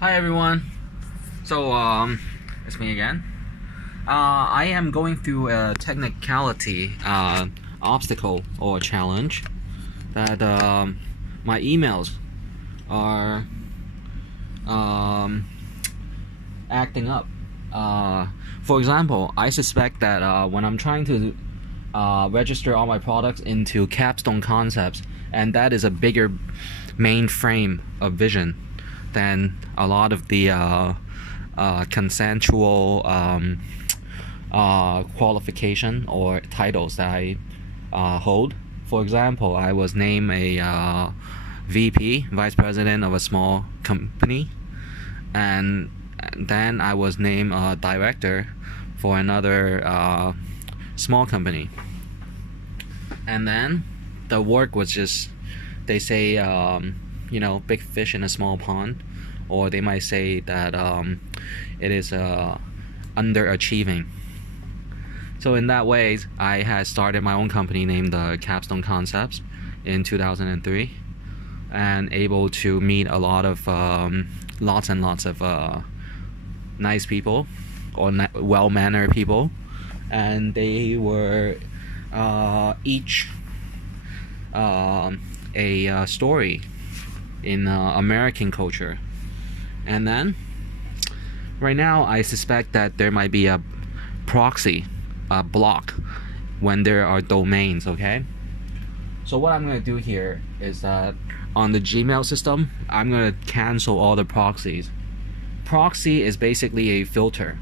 Hi everyone. So it's me again. I am going through a technicality obstacle or challenge that my emails are acting up. For example, I suspect that when I'm trying to register all my products into Capstone Concepts, and that is a bigger mainframe of vision than a lot of the consensual qualification or titles that I hold. For example, I was named a VP, Vice President of a small company, and then I was named a director for another small company. And then the work was just, they say, big fish in a small pond, or they might say that it is underachieving. So in that way, I had started my own company named Capstone Concepts in 2003, and able to meet a lot of lots and lots of nice people or well-mannered people, and they were each a story in American culture. And then right now I suspect that there might be a proxy block when there are domains. Okay, so what I'm going to do here is that on the Gmail system, I'm going to cancel all the proxies. Proxy is basically a filter.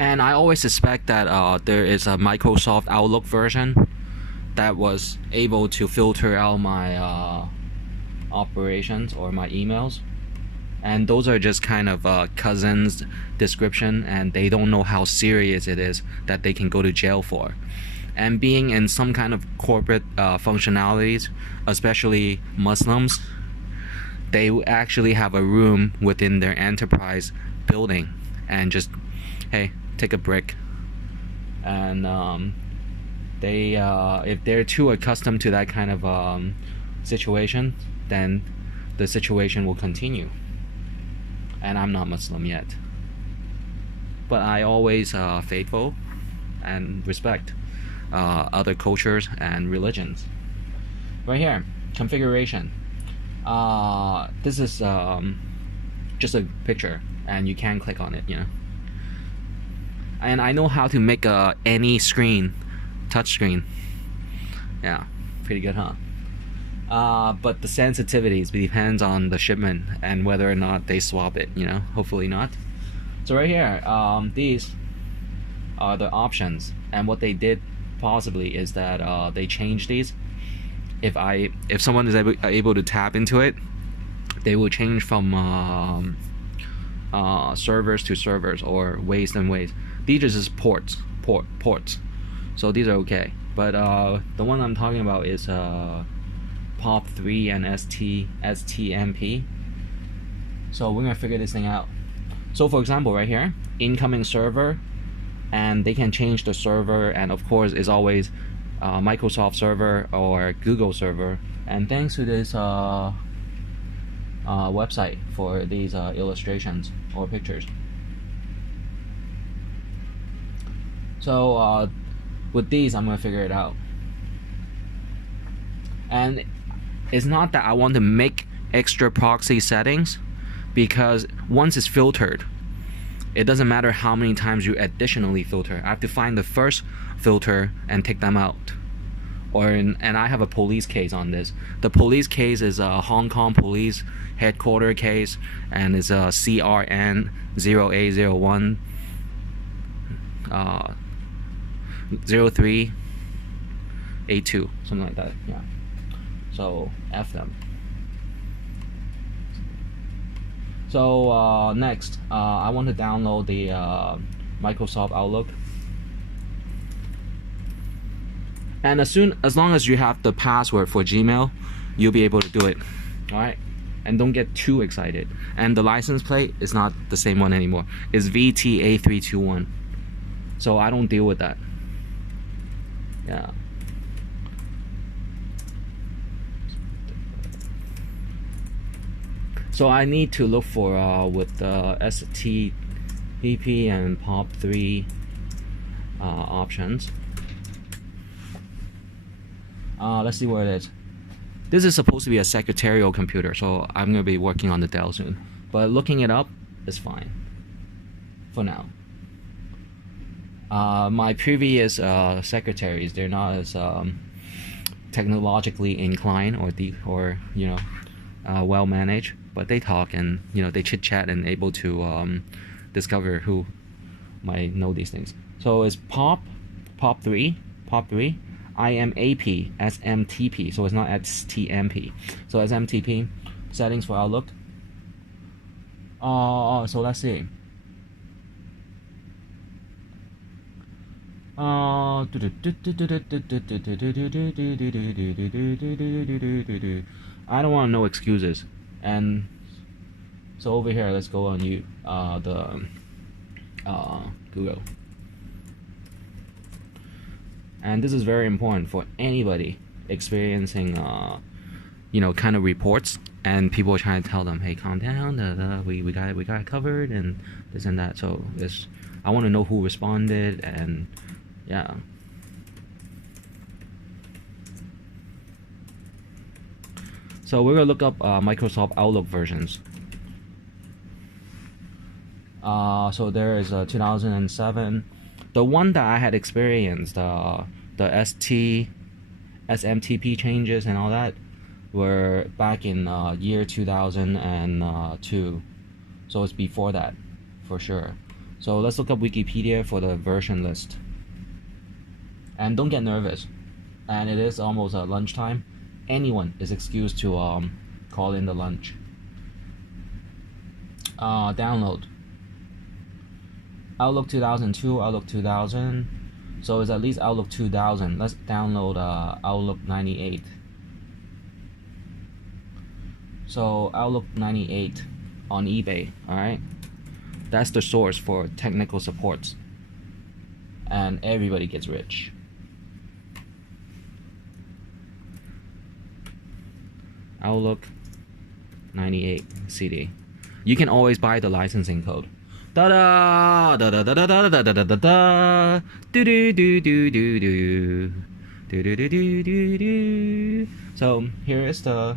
And I always suspect that there is a Microsoft Outlook version that was able to filter out my operations or my emails. And those are just kind of cousins description, and they don't know how serious it is that they can go to jail for. And being in some kind of corporate functionalities, especially Muslims, they actually have a room within their enterprise building and just, hey, take a break. And they if they're too accustomed to that kind of situation, then the situation will continue. And I'm not Muslim yet, but I always faithful and respect other cultures and religions. Right here, configuration. This is just a picture, and you can click on it, and I know how to make any screen touch screen. Yeah, pretty good, huh? But the sensitivities depends on the shipment and whether or not they swap it, hopefully not. So right here, these are the options, and what they did possibly is that they changed these. If someone is able to tap into it, they will change from servers to servers, or ways and ways. These are just ports, so these are okay. But the one I'm talking about is POP3 and STMP. So we're gonna figure this thing out. So for example, right here, incoming server, and they can change the server, and of course it's always Microsoft server or Google server. And thanks to this website for these illustrations or pictures. So with these, I'm gonna figure it out. And it's not that I want to make extra proxy settings, because once it's filtered, it doesn't matter how many times you additionally filter. I have to find the first filter and take them out. And I have a police case on this. The police case is a Hong Kong police headquarter case, and it's a CRN 0A01 0382, something like that. Yeah. So F them. So next, I want to download the Microsoft Outlook. And as long as you have the password for Gmail, you'll be able to do it. Alright. and don't get too excited. And the license plate is not the same one anymore. It's VTA321. So I don't deal with that. Yeah. So I need to look for with the STPP and POP3 options. Let's see where it is. This is supposed to be a secretarial computer, so I'm going to be working on the Dell soon. But looking it up is fine for now. My previous secretaries, they're not as technologically inclined or well managed, but they talk and they chit chat and able to discover who might know these things. So it's POP3. IMAP, SMTP, so it's not STMP. So SMTP, settings for Outlook. So let's see. I don't want no excuses. And so over here, let's go on Google. And this is very important for anybody experiencing kind of reports and people are trying to tell them, hey, calm down, we got it covered and this and that. So I want to know who responded, and yeah. So we're gonna look up Microsoft Outlook versions. So there is 2007. The one that I had experienced, the SMTP changes and all that, were back in year 2002. So it's before that, for sure. So let's look up Wikipedia for the version list. And don't get nervous. And it is almost lunchtime. Anyone is excused to call in the lunch. Download. Outlook 2002, Outlook 2000. So it's at least Outlook 2000. Let's download Outlook 98. So Outlook 98 on eBay, alright? That's the source for technical supports. And everybody gets rich. Outlook 98 CD. You can always buy the licensing code. Da da da da da da da da da da da do do do do do do do do do do do do. So here is the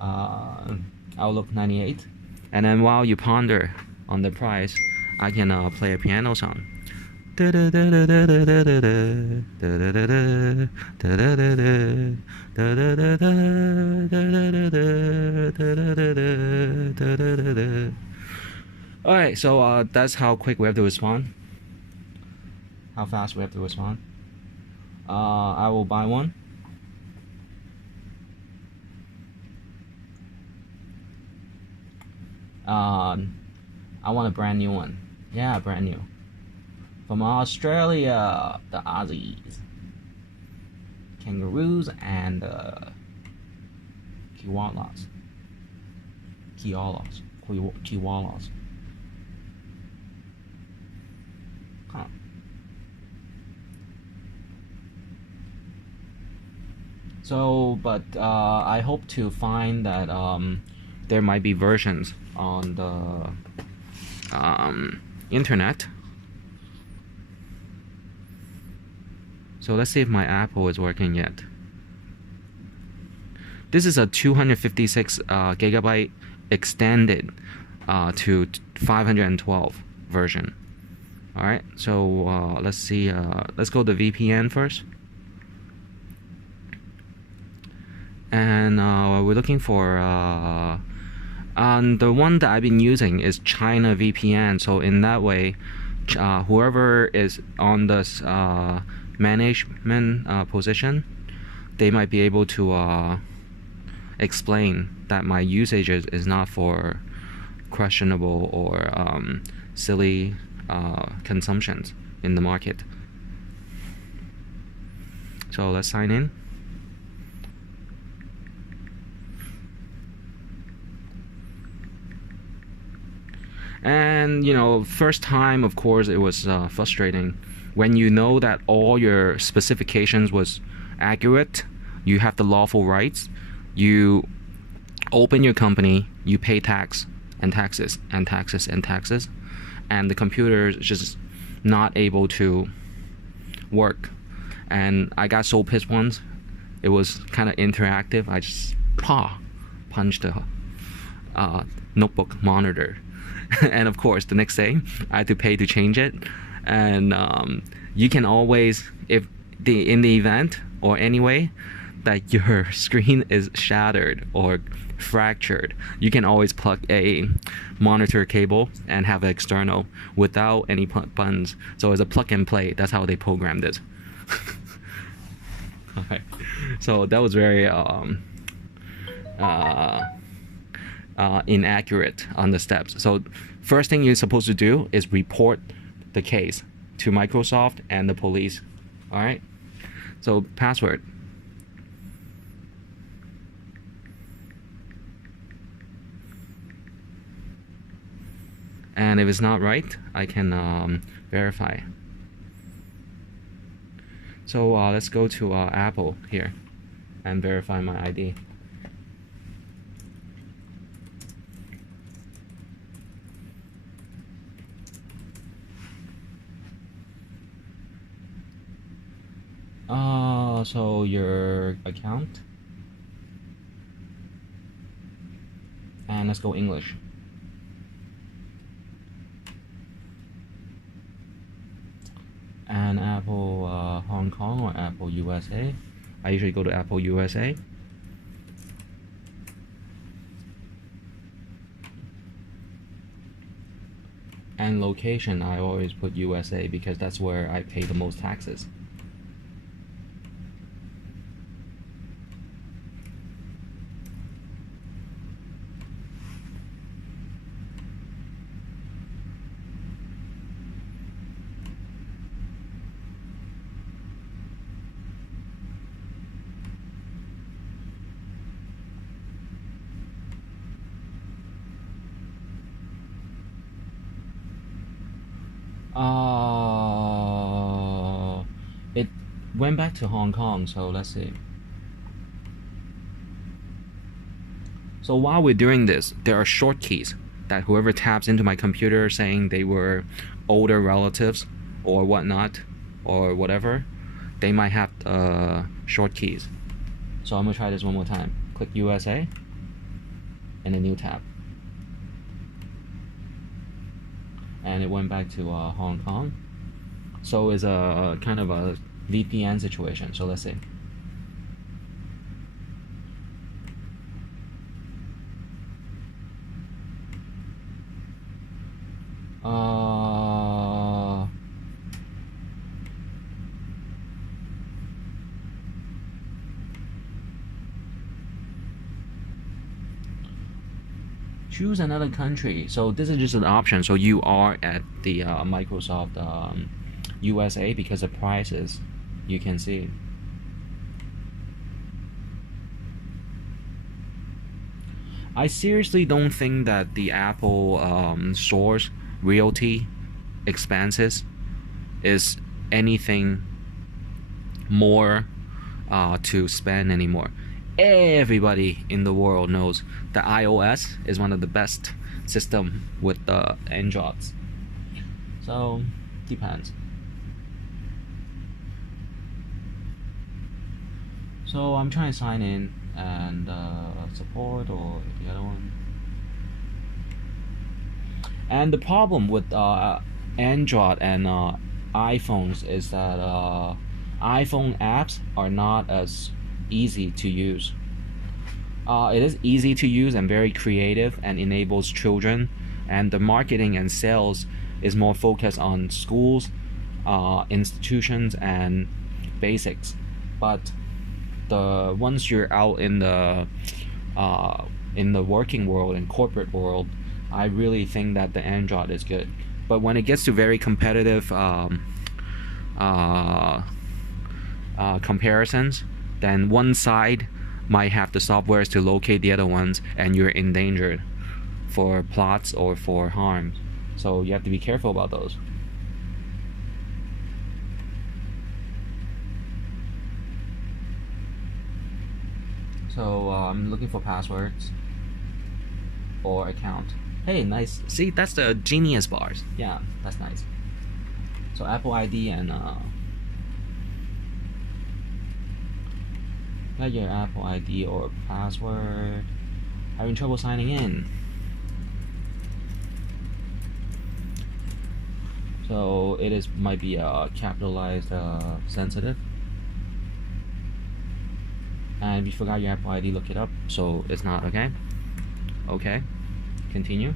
Outlook 98, and then while you ponder on the price, I can play a piano song. Alright, so that's how quick we have to respond. How fast we have to respond. I will buy one. I want a brand new one. Yeah, brand new. From Australia, the Aussies. Kangaroos and koalas. Koalas. Huh. So, but I hope to find that there might be versions on the internet. So let's see if my Apple is working yet. This is a 256 gigabyte extended to 512 version. Alright, so let's see, let's go to VPN first. And we're looking for the one that I've been using is China VPN. So in that way, whoever is on this management position, they might be able to explain that my usage is not for questionable or silly consumptions in the market. So let's sign in. And first time, of course, it was frustrating. When you know that all your specifications was accurate, you have the lawful rights, you open your company, you pay tax and taxes and taxes and taxes, and the computer is just not able to work. And I got so pissed once. It was kind of interactive. I just punched the notebook monitor. And of course, the next day I had to pay to change it. And you can always, if in the event or anyway that your screen is shattered or fractured, you can always plug a monitor cable and have an external without any buttons. So it's a plug and play. That's how they programmed it. Okay. So that was very inaccurate on the steps. So first thing you're supposed to do is report the case to Microsoft and the police. All right. So password. And if it's not right, I can verify. So let's go to Apple here and verify my ID. So your account, and let's go English. And Apple Hong Kong or Apple USA. I usually go to Apple USA. And location, I always put USA because that's where I pay the most taxes. It went back to Hong Kong, so let's see. So while we're doing this, there are short keys that whoever taps into my computer saying they were older relatives or whatnot or whatever, they might have short keys. So I'm gonna try this one more time. Click USA and a new tab. And it went back to Hong Kong. So it's a kind of a VPN situation. So let's see. Choose another country. So this is just an option. So you are at the Microsoft USA because the prices you can see. I seriously don't think that the Apple Store's realty expenses is anything more to spend anymore. Everybody in the world knows that iOS is one of the best system with the Androids. So depends. So I'm trying to sign in and support or the other one. And the problem with Android and iPhones is that iPhone apps are not as easy to use. It is easy to use and very creative and enables children, and the marketing and sales is more focused on schools, institutions and basics. But once you're out in the working world and corporate world, I really think that the Android is good. But when it gets to very competitive comparisons, then one side might have the softwares to locate the other ones, and you're endangered for plots or for harms. So you have to be careful about those. So I'm looking for passwords or account. Hey, nice. See, that's the genius bars. Yeah, that's nice. So Apple ID and get your Apple ID or password. Having trouble signing in. So it is might be capitalized sensitive. And if you forgot your Apple ID, look it up. So it's not okay. Okay. Continue.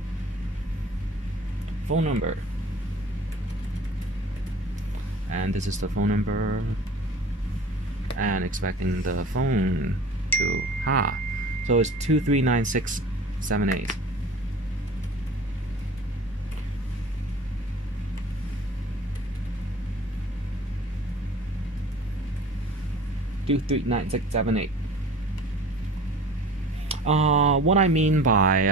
Phone number. And this is the phone number. And expecting the phone to so it's 239678. What I mean by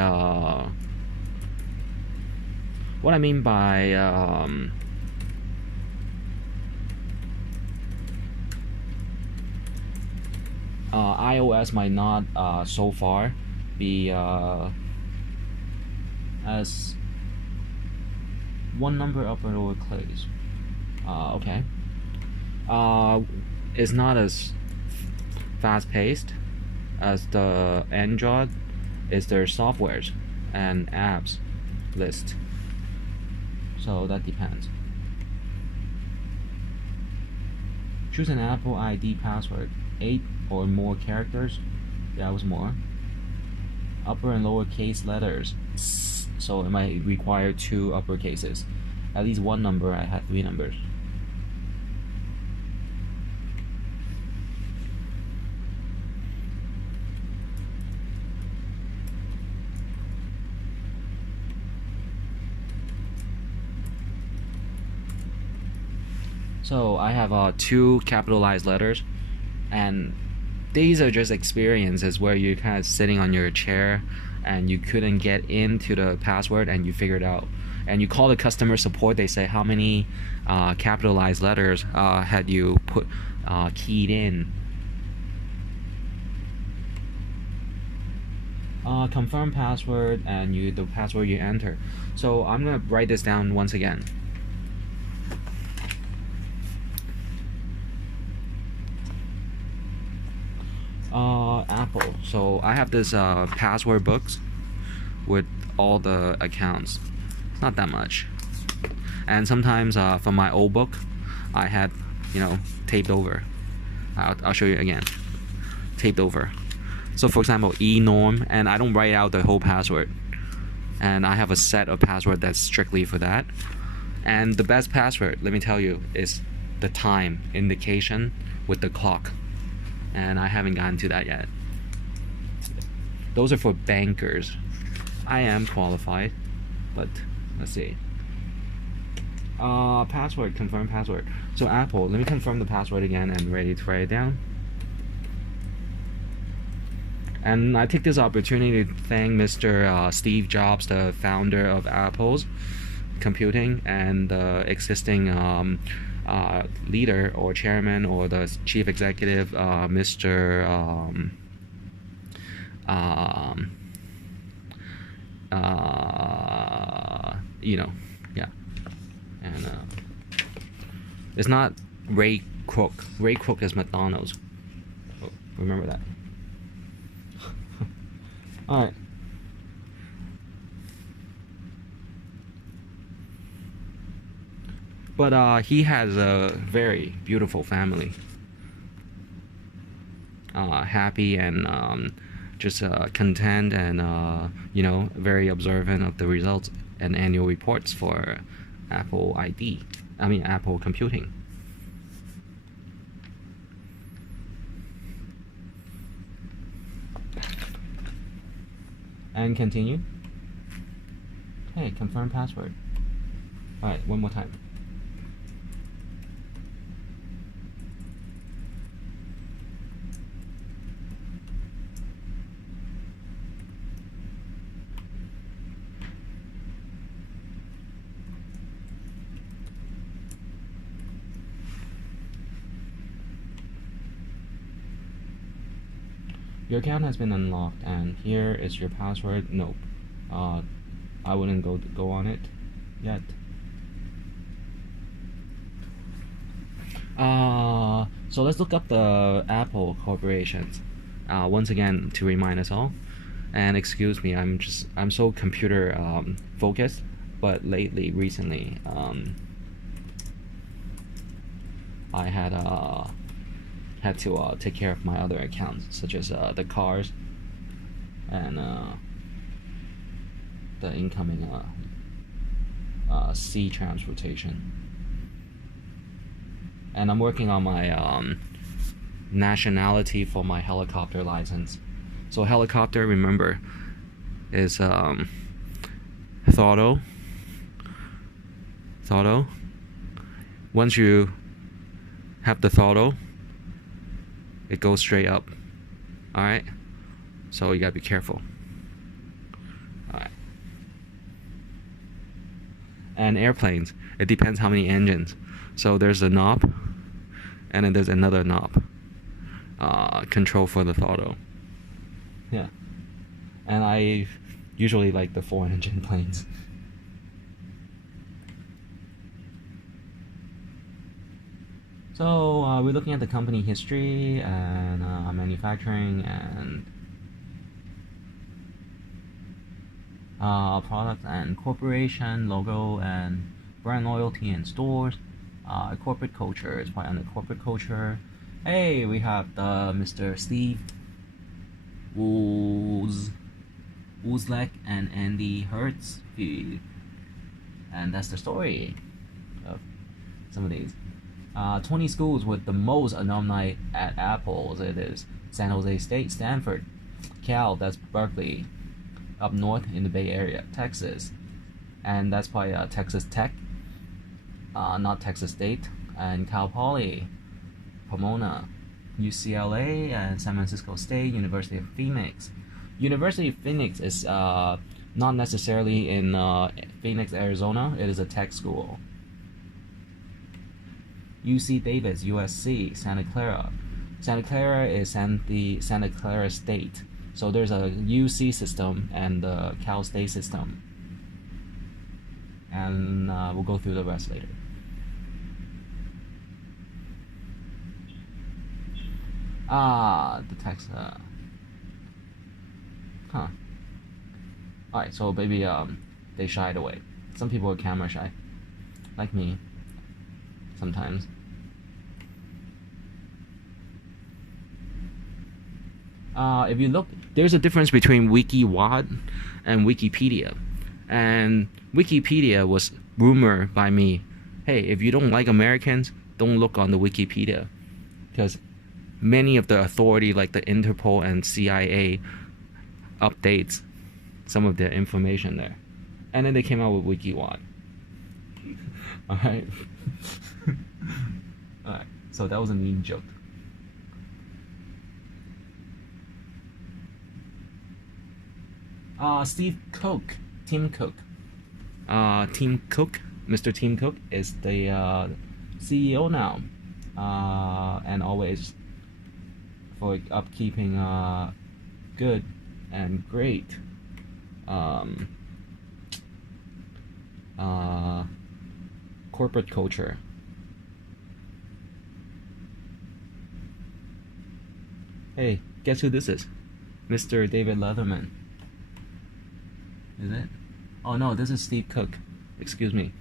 iOS might not so far be as one number upper lower case. Okay. It's not as fast paced as the Android is their softwares and apps list. So that depends. Choose an Apple ID password. 8 or more characters. That was more. Upper and lower case letters. So it might require 2 upper cases. At least one number. I had 3 numbers. So I have 2 capitalized letters, and these are just experiences where you're kind of sitting on your chair and you couldn't get into the password and you figured out. And you call the customer support, they say how many capitalized letters had you put keyed in. Confirm password and the password you enter. So I'm gonna write this down once again. Apple. So I have this password books with all the accounts. It's not that much. And sometimes from my old book, I had, taped over. I'll show you again. Taped over. So for example, enorm, and I don't write out the whole password. And I have a set of password that's strictly for that. And the best password, let me tell you, is the time indication with the clock. And I haven't gotten to that yet. Those are for bankers. I am qualified, but let's see. Password, confirm password. So Apple, let me confirm the password again and ready to write it down. And I take this opportunity to thank Mr. Steve Jobs, the founder of Apple's computing, and the existing leader or chairman or the chief executive, Mr. Yeah. And it's not Ray Kroc. Ray Kroc is McDonald's. Oh, remember that. All right. But he has a very beautiful family. Happy and just content and very observant of the results and annual reports for Apple Apple computing. And continue. Okay, confirm password. Alright, one more time. Your account has been unlocked, and here is your password. Nope. I wouldn't go on it yet. So let's look up the Apple corporations. Once again, to remind us all. And excuse me, I'm so computer focused, but recently, I had to take care of my other accounts, such as the cars and the incoming sea transportation. And I'm working on my nationality for my helicopter license. So helicopter, remember, is throttle. Once you have the throttle, it goes straight up. Alright? So you gotta be careful. Alright. And airplanes, it depends how many engines. So there's a knob, and then there's another knob. Control for the throttle. Yeah. And I usually like the 4-engine planes. So we're looking at the company history and manufacturing and product and corporation logo and brand loyalty and stores. Corporate culture is probably under corporate culture. Hey, we have the Mr. Steve Wozniak and Andy Hertz feed, and that's the story of some of these. 20 schools with the most alumni at Apple. It is San Jose State, Stanford, Cal, that's Berkeley, up north in the Bay Area, Texas, and that's probably Texas Tech, not Texas State, and Cal Poly, Pomona, UCLA, and San Francisco State, University of Phoenix. University of Phoenix is not necessarily in Phoenix, Arizona. It is a tech school. UC Davis, USC, Santa Clara. Santa Clara is Santa Clara State. So there's a UC system and the Cal State system. And we'll go through the rest later. The text. Alright, so maybe they shied away. Some people are camera shy, like me. Sometimes. If you look, there's a difference between WikiWad and Wikipedia. And Wikipedia was rumored by me, hey, if you don't like Americans, don't look on the Wikipedia. Because many of the authority, like the Interpol and CIA, updates some of their information there. And then they came out with WikiWad. Alright. Alright, so that was a mean joke. Steve Cook, Tim Cook. Tim Cook, Mr. Tim Cook is the CEO now, and always for upkeeping good and great corporate culture. Hey, guess who this is? Mr. David Letterman. Is it? Oh no, this is Steve Cook. Excuse me.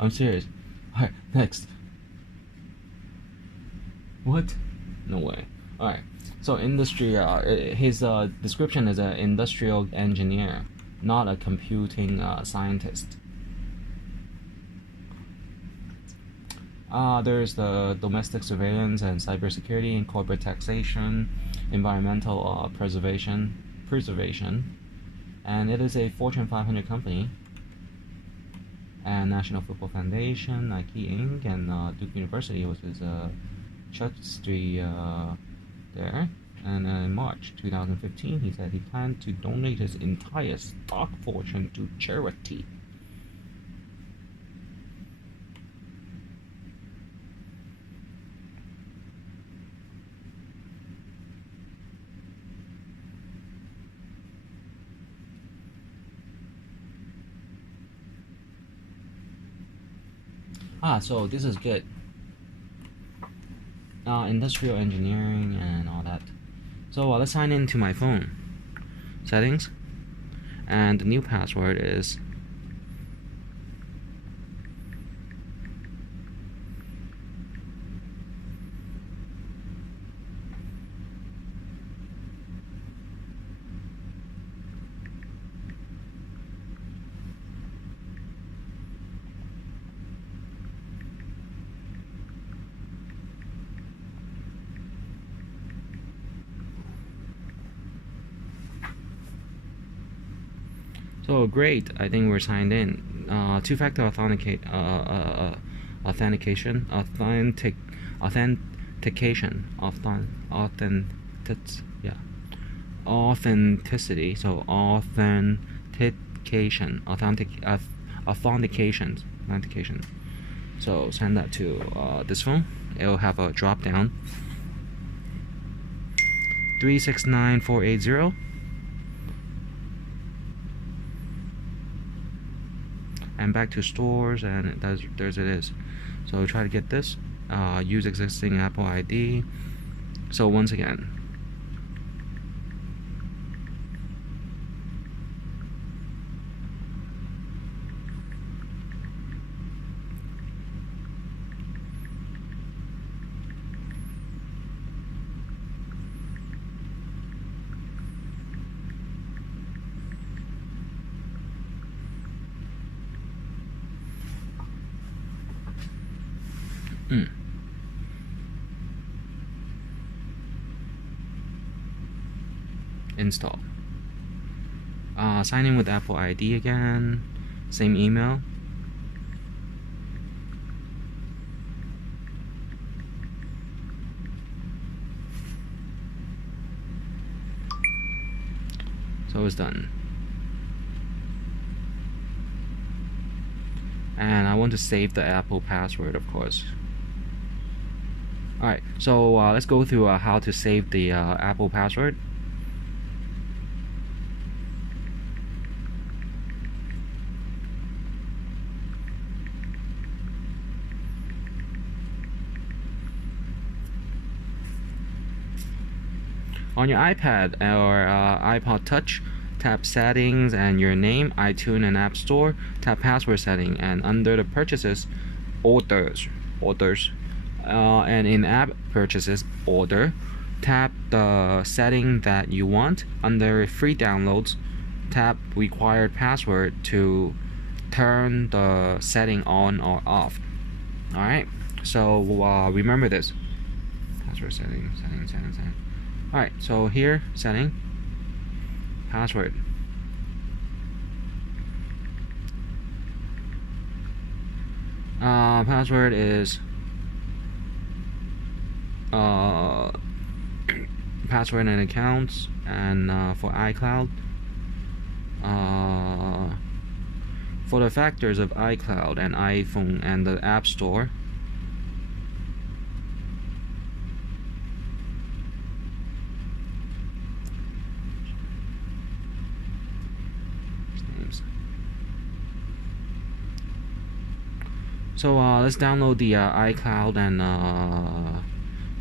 I'm serious. Alright, next. What? No way. Alright, so industry, his description is an industrial engineer, not a computing scientist. There's the domestic surveillance and cybersecurity and corporate taxation, environmental preservation, and it is a Fortune 500 company. And National Football Foundation, Nike Inc., and Duke University, which is Church Street there. And in March 2015, he said he planned to donate his entire stock fortune to charity. So this is good. Industrial engineering and all that. So let's sign into my phone. Settings. And the new password is so great. I think we're signed in. Two-factor authentication, authentication, authenticity. So authentication. So send that to this phone. It'll have a drop down 369480. And back to stores, and there's it is. So try to get this. Use existing Apple ID. So once again, install. Sign in with Apple ID again. Same email. So it's done. And I want to save the Apple password, of course. Alright, so let's go through how to save the Apple password. On your iPad or iPod Touch, tap Settings and your name, iTunes and App Store, tap Password Setting, and under the Purchases, Orders, and in App Purchases, Order, tap the setting that you want. Under Free Downloads, tap Required Password to turn the setting on or off. Alright, so remember this. Password setting. Alright, so here, setting, password. Password is password and accounts, and for iCloud, for the factors of iCloud and iPhone and the App Store, so let's download the iCloud and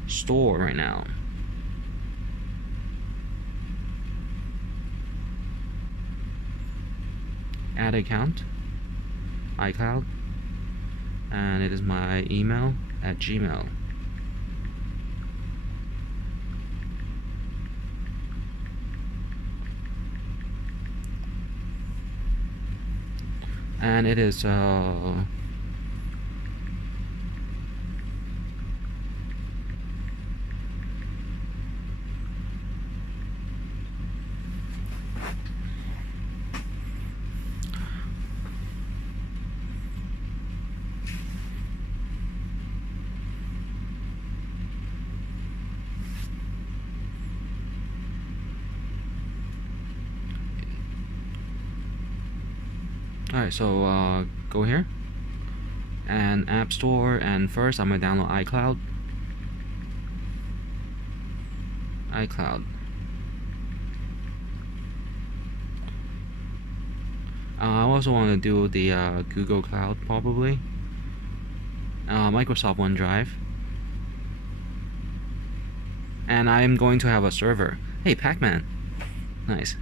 store right now. Add account, iCloud, and it is my email at Gmail. And it is alright, so go here and App Store, and first I'm gonna download iCloud. I also want to do the Google Cloud probably. Microsoft OneDrive. And I am going to have a server. Hey, Pac-Man. Nice.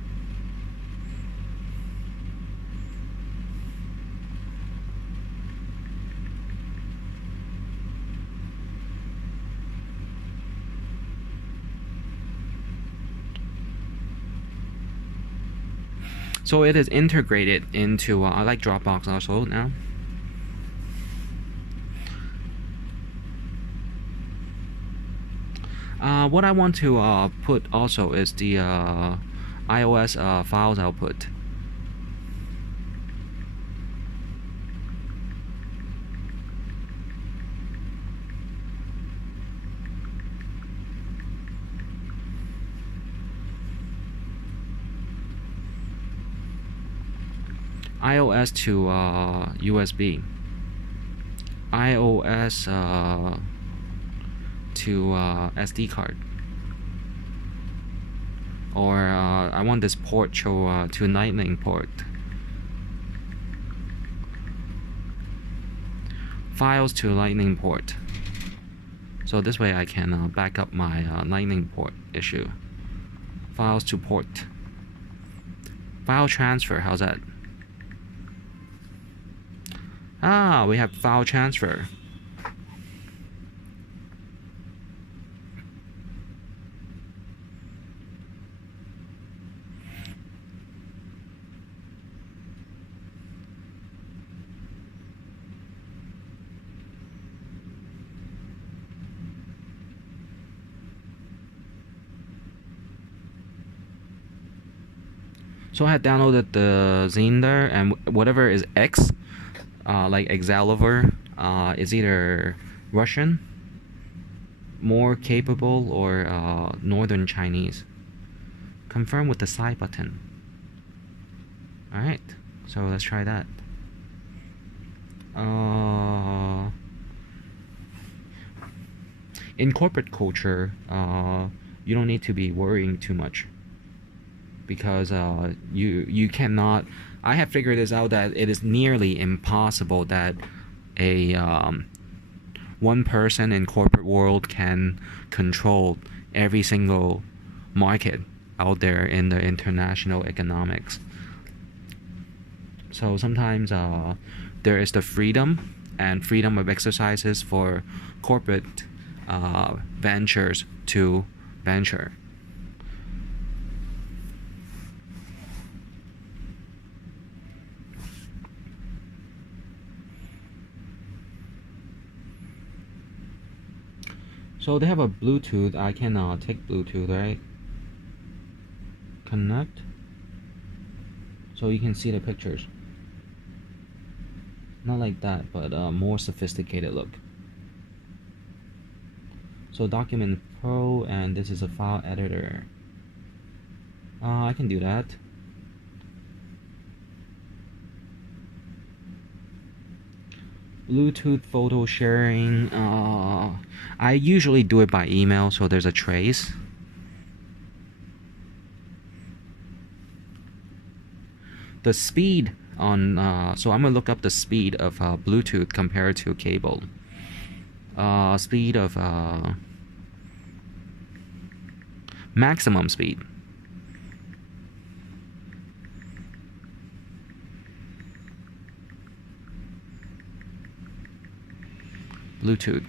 So it is integrated into, I like Dropbox also now. What I want to put also is the iOS files output. iOS to USB. iOS to SD card. Or I want this port to Lightning port. Files to Lightning port. So this way I can back up my Lightning port issue. Files to port. File transfer, how's that? Ah, we have file transfer. So I had downloaded the zine there, and whatever is X, like Excalibur, is either Russian, more capable, or Northern Chinese. Confirm with the side button. Alright, so let's try that. In corporate culture, you don't need to be worrying too much. Because you cannot. I have figured this out that it is nearly impossible that a one person in corporate world can control every single market out there in the international economics. So sometimes there is the freedom and freedom of exercises for corporate ventures to venture. So they have a Bluetooth. I can take Bluetooth, right? Connect. So you can see the pictures. Not like that, but more sophisticated look. So Document Pro, and this is a file editor. I can do that. Bluetooth photo sharing. I usually do it by email, so there's a trace. The speed on so I'm gonna look up the speed of Bluetooth compared to cable. Speed of maximum speed. Bluetooth.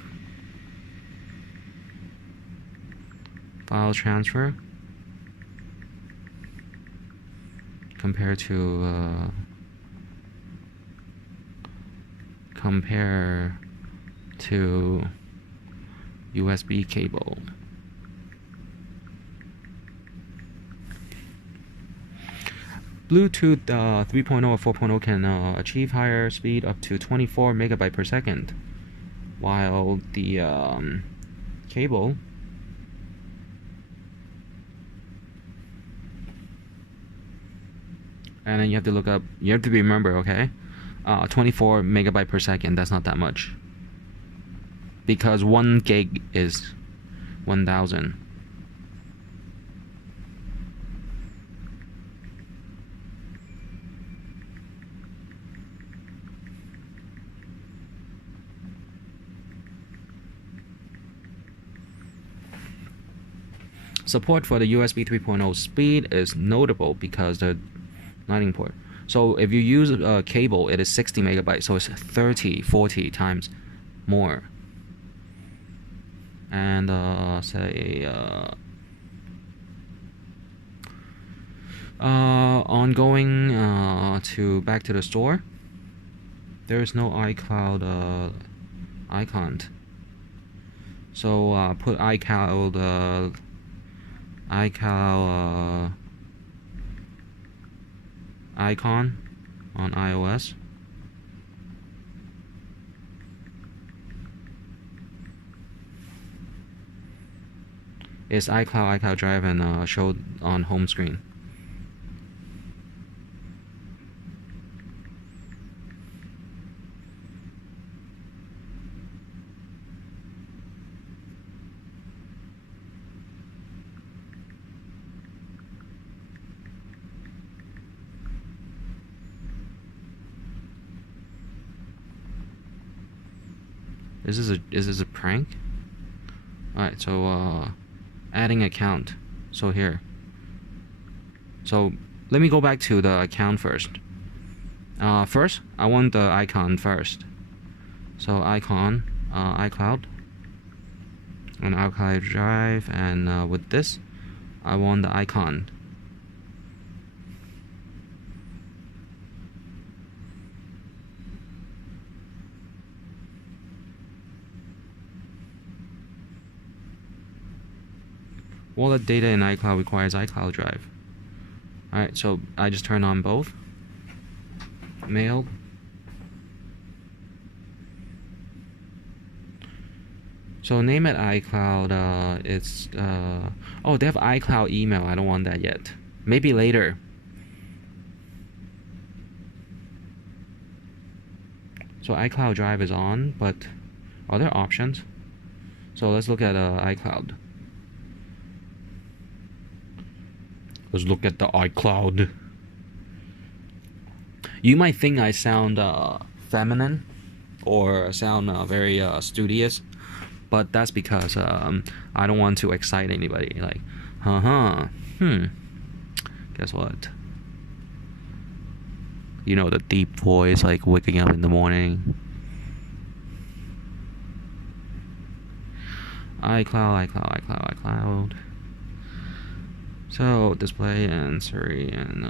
File transfer compared to USB cable. Bluetooth 3.0 or 4.0 can achieve higher speed up to 24 megabyte per second, while the cable and then you have to look up, you have to remember, okay, 24 megabyte per second, that's not that much, because 1 gig is 1000. support for the USB 3.0 speed is notable because the Lightning port. So if you use a cable, it is 60 megabytes, so it's 40 times more. And say ongoing to back to the store, there is no iCloud icon. So put iCloud icon on iOS. It's iCloud Drive and showed on home screen. Is this a prank? Alright, so adding account. So here. So let me go back to the account first. First, I want the icon first. So icon, iCloud, and iCloud Drive, and with this, I want the icon. Wallet data in iCloud requires iCloud Drive. Alright, so I just turn on both. Mail. So name it iCloud. It's oh, they have iCloud email. I don't want that yet. Maybe later. So iCloud Drive is on, but are there options? So let's look at iCloud. Let's look at the iCloud. You might think I sound feminine or sound very studious, but that's because I don't want to excite anybody. Like, guess what? You know, the deep voice, like waking up in the morning. iCloud. So display and Siri and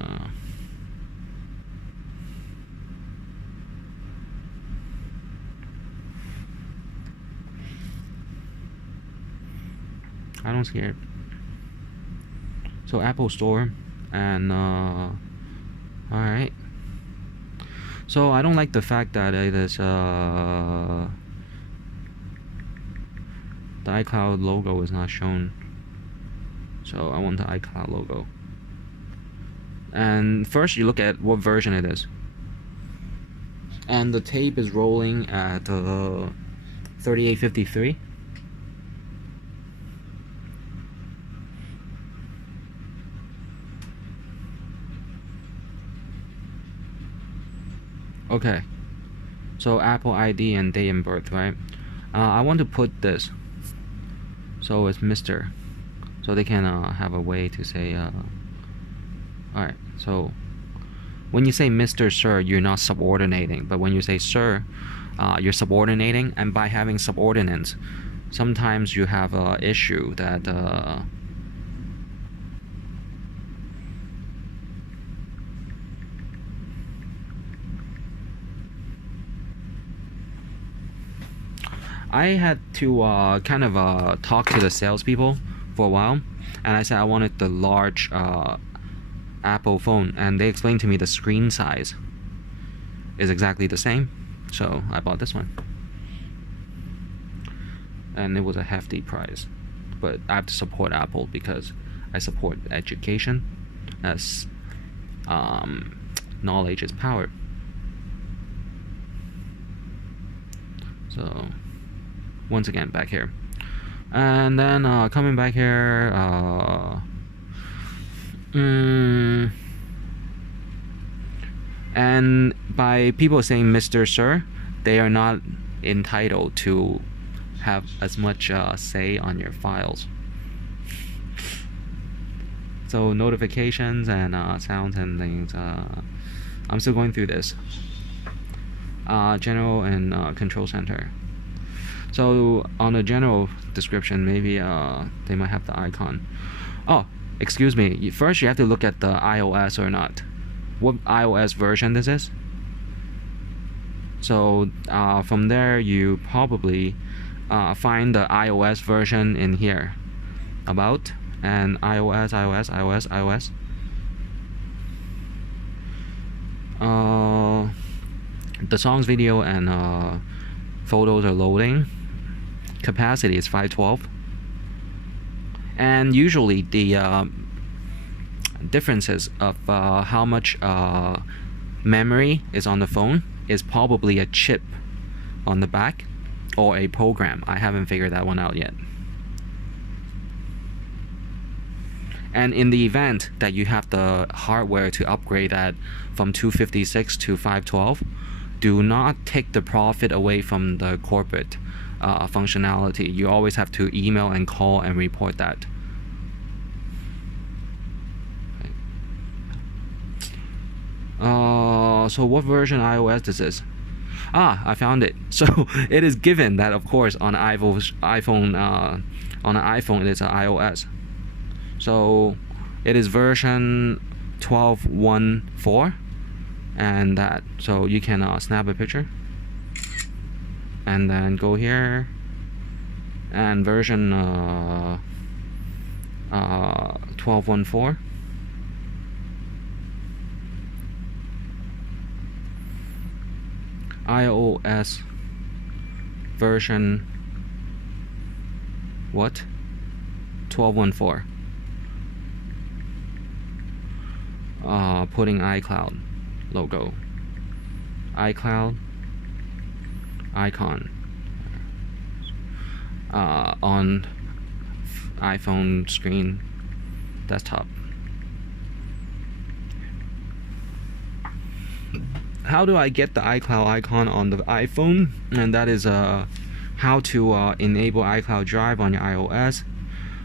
I don't scare it. So Apple Store and alright. So I don't like the fact that it is the iCloud logo is not shown. So I want the iCloud logo. And first you look at what version it is. And the tape is rolling at 3853. Okay. So Apple ID and date and birth, right? I want to put this. So it's Mr. So they can have a way to say alright, so when you say Mr. Sir, you're not subordinating, but when you say Sir, you're subordinating, and by having subordinates, sometimes you have an issue that I had to kind of talk to the salespeople for a while, and I said I wanted the large Apple phone, and they explained to me the screen size is exactly the same, so I bought this one, and it was a hefty price, but I have to support Apple because I support education, as knowledge is power. So once again, back here. And then coming back here, and by people saying Mr. Sir, they are not entitled to have as much say on your files. So notifications and sounds and things. I'm still going through this. General and control center. So on the general description, maybe they might have the icon. Oh, excuse me. First, you have to look at the iOS or not. What iOS version this is. So from there, you probably find the iOS version in here. About and iOS. The songs, video, and photos are loading. Capacity is 512. And usually the differences of how much memory is on the phone is probably a chip on the back or a program. I haven't figured that one out yet. And in the event that you have the hardware to upgrade that from 256 to 512, do not take the profit away from the corporate functionality. You always have to email and call and report that. So what version iOS this is? I found it. So it is given that, of course, on iPhone on an iPhone it is an iOS. So it is version 12.1.4 and that. So you can snap a picture and then go here and version 12.1.4. iOS version what? 12.1.4. Putting iCloud logo, iCloud icon on iPhone screen desktop. How do I get the iCloud icon on the iPhone? And that is how to enable iCloud Drive on your iOS.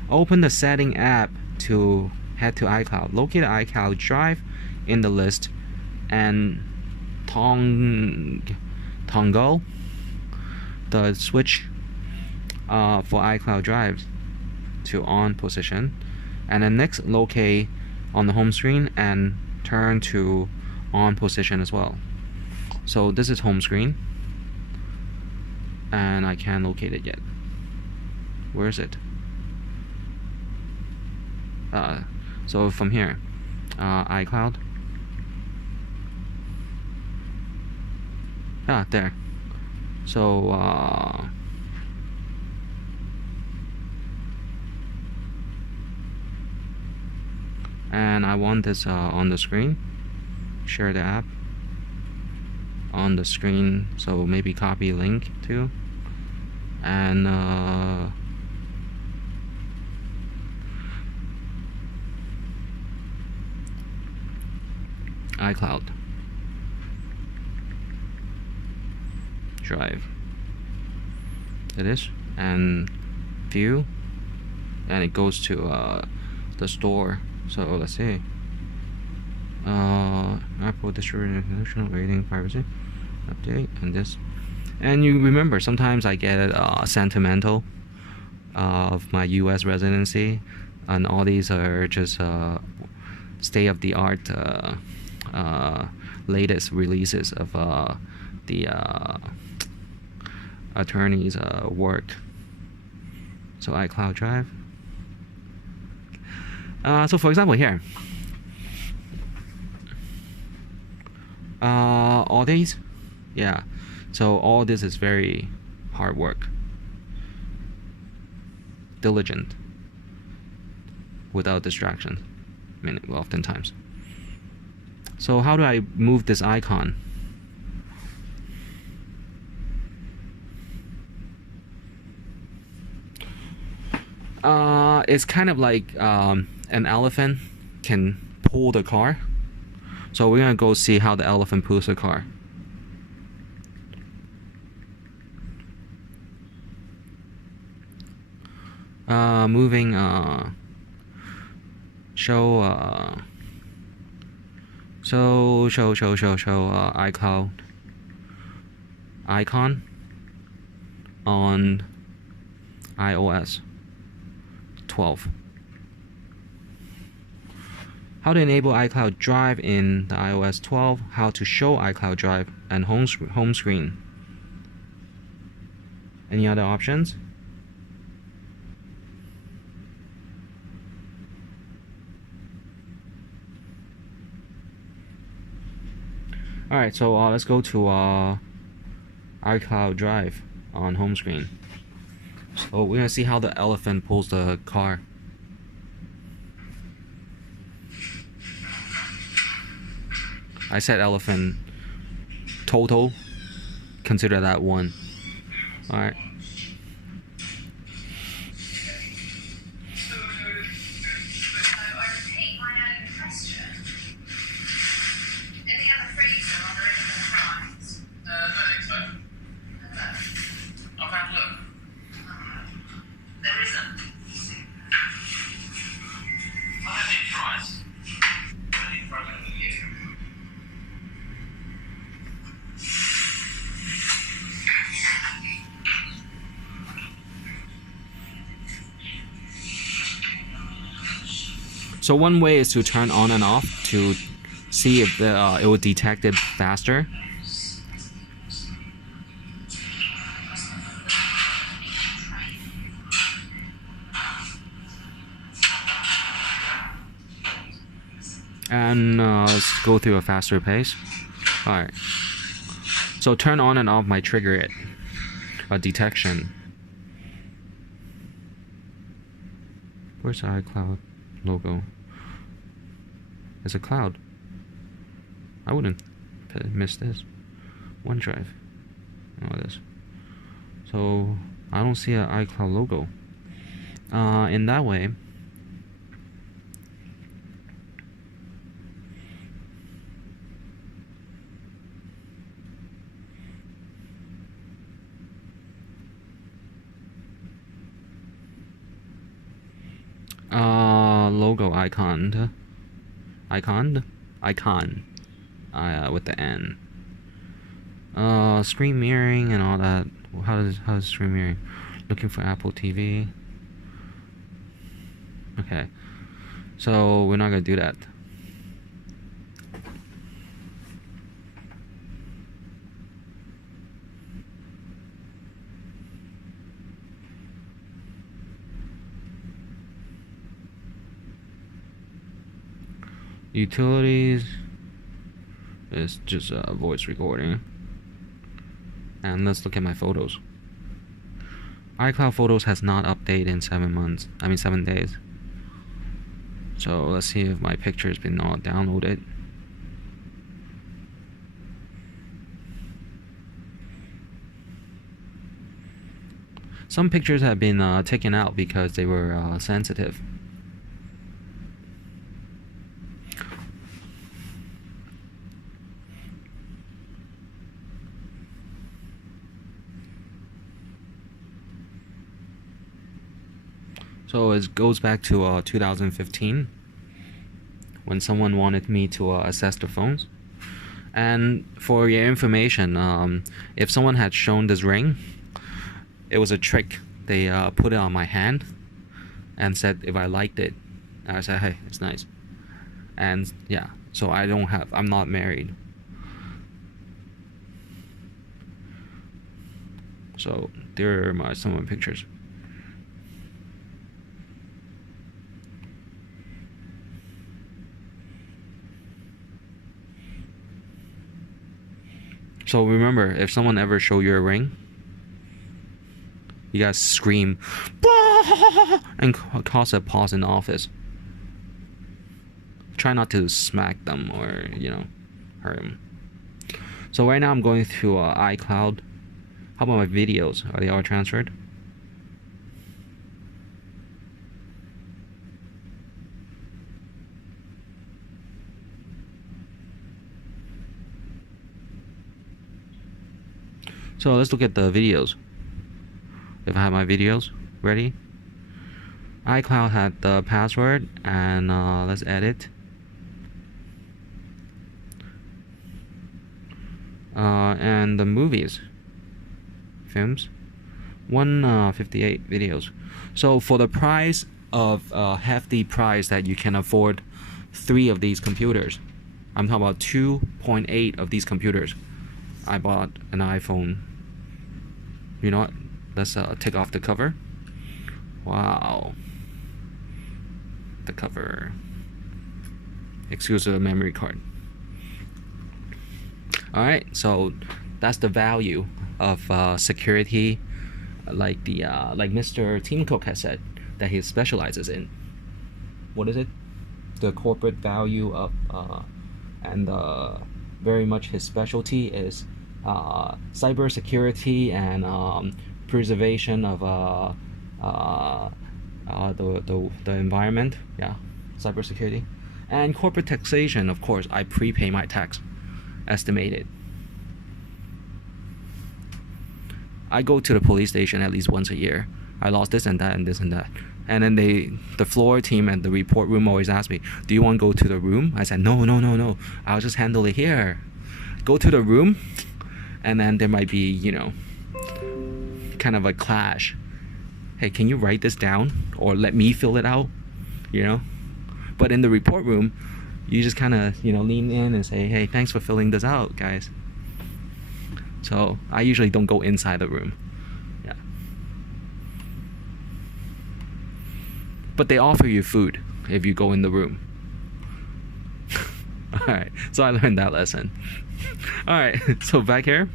Open the setting app to head to iCloud. Locate the iCloud Drive in the list and toggle the switch for iCloud Drive to on position, and then next locate on the home screen and turn to on position as well. So this is home screen and I can't locate it yet. Where is it? So from here, iCloud. There. So and I want this on the screen. Share the app on the screen, so maybe copy link too, and iCloud Drive. It is, and view, and it goes to the store. So let's see. Apple distributed international rating privacy update and this. And you remember, sometimes I get sentimental of my US residency, and all these are just state of the art latest releases of the attorney's work. So iCloud Drive. So for example here, all these, yeah, so all this is very hard work, diligent, without distraction, I mean, oftentimes. So how do I move this icon? It's kind of like an elephant can pull the car. So we're gonna go see how the elephant pulls the car. Moving show iCloud icon on iOS 12. How to enable iCloud Drive in the iOS 12, how to show iCloud Drive and home screen. Any other options? Alright, so let's go to iCloud Drive on home screen. So we're gonna see how the elephant pulls the car. I said elephant. Total, consider that one. Alright. So one way is to turn on and off to see if it will detect it faster. And let's go through a faster pace. Alright. So turn on and off might trigger it. A detection. Where's the iCloud logo? It's a cloud. I wouldn't miss this. OneDrive. Oh, this. So I don't see an iCloud logo. In that way, logo icon with the N. Screen mirroring and all that. How's screen mirroring? Looking for Apple TV. Okay, so we're not gonna do that. Utilities is just voice recording. And let's look at my photos. iCloud Photos has not updated in 7 days. So let's see if my picture has been all downloaded. Some pictures have been taken out because they were sensitive. So it goes back to 2015 when someone wanted me to assess the phones. And for your information, if someone had shown this ring, it was a trick. They put it on my hand and said if I liked it. I said, hey, it's nice. And yeah, so I'm not married. So there are some of my pictures. So remember, if someone ever show you a ring, you guys scream and cause a pause in the office. Try not to smack them or, hurt them. So right now I'm going through iCloud. How about my videos? Are they all transferred? So let's look at the videos. If I have my videos ready. iCloud had the password, and let's edit. And the movies, films, 158 videos. So for the price of hefty price that you can afford 3 of these computers, I'm talking about 2.8 of these computers, I bought an iPhone. You know what? Let's take off the cover. Wow. The cover. Exclusive memory card. Alright, so that's the value of security, like Mr. Tim Cook has said that he specializes in. What is it? The corporate value of and very much his specialty is cybersecurity and preservation of the environment. Yeah, cybersecurity and corporate taxation. Of course, I prepay my tax. Estimated. I go to the police station at least once a year. I lost this and that and this and that. And then the floor team and the report room always ask me, do you want to go to the room? I said, no. I'll just handle it here. Go to the room, and then there might be, kind of a clash. Hey, can you write this down? Or let me fill it out? But in the report room, you just kind of, lean in and say, hey, thanks for filling this out, guys. So I usually don't go inside the room. Yeah. But they offer you food if you go in the room. Alright, so I learned that lesson. Alright, so back here.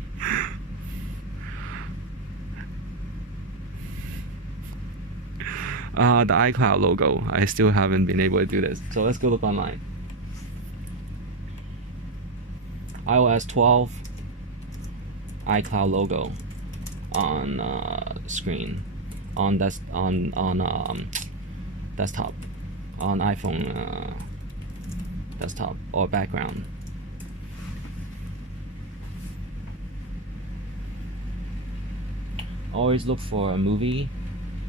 The iCloud logo. I still haven't been able to do this. So let's go look online. iOS 12 iCloud logo on screen on desktop on iPhone desktop or background. Always look for a movie,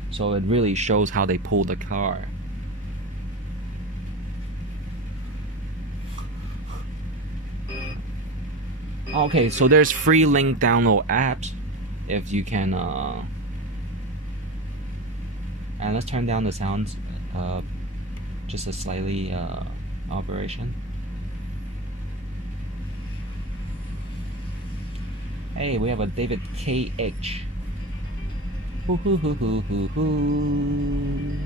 so it really shows how they pull the car. Okay, so there's free link download apps if you can and let's turn down the sounds just a slightly operation. Hey, we have a David KH. Hoo hoo hoo hoo hoo hoo.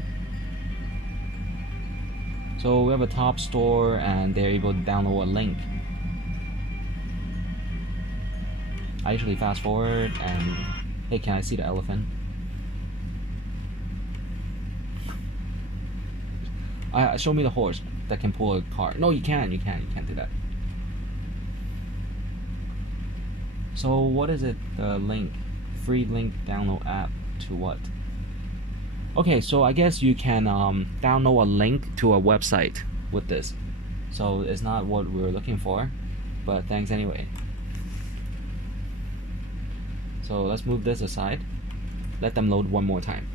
So we have a top store and they're able to download a link. I usually fast forward and hey, can I see the elephant? Show me the horse that can pull a car. No, you can't do that. So what is it? The link, free link download app to what? Okay, so I guess you can download a link to a website with this. So it's not what we were looking for, but thanks anyway. So let's move this aside. Let them load one more time.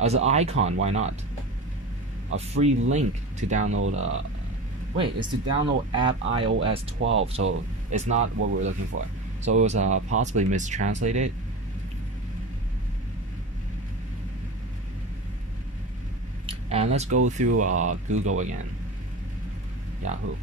As an icon, why not? A free link to download. Wait, it's to download app iOS 12, so it's not what we're looking for. So it was possibly mistranslated. And let's go through Google again. Yahoo.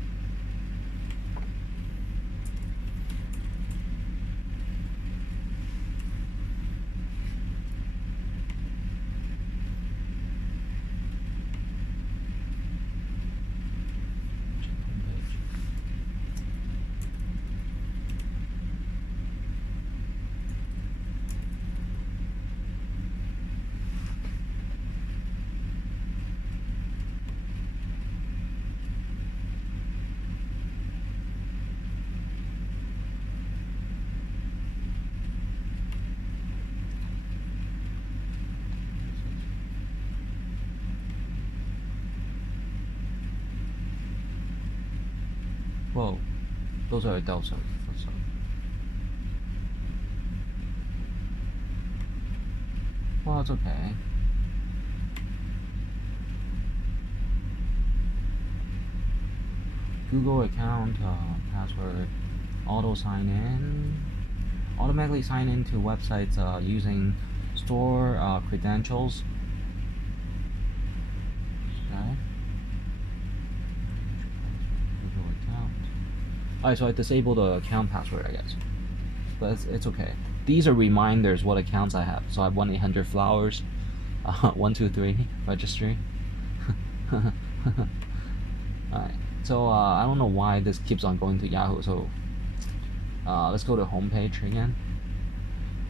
Whoa, those are adults. Well, it's okay. Google account password auto sign in. Automatically sign in to websites using store credentials. Okay. Google account. Alright, so I disabled the account password, I guess. But it's okay. These are reminders what accounts I have. So I have 1-800-Flowers, 123 registry. Alright, so I don't know why this keeps on going to Yahoo. So let's go to homepage again.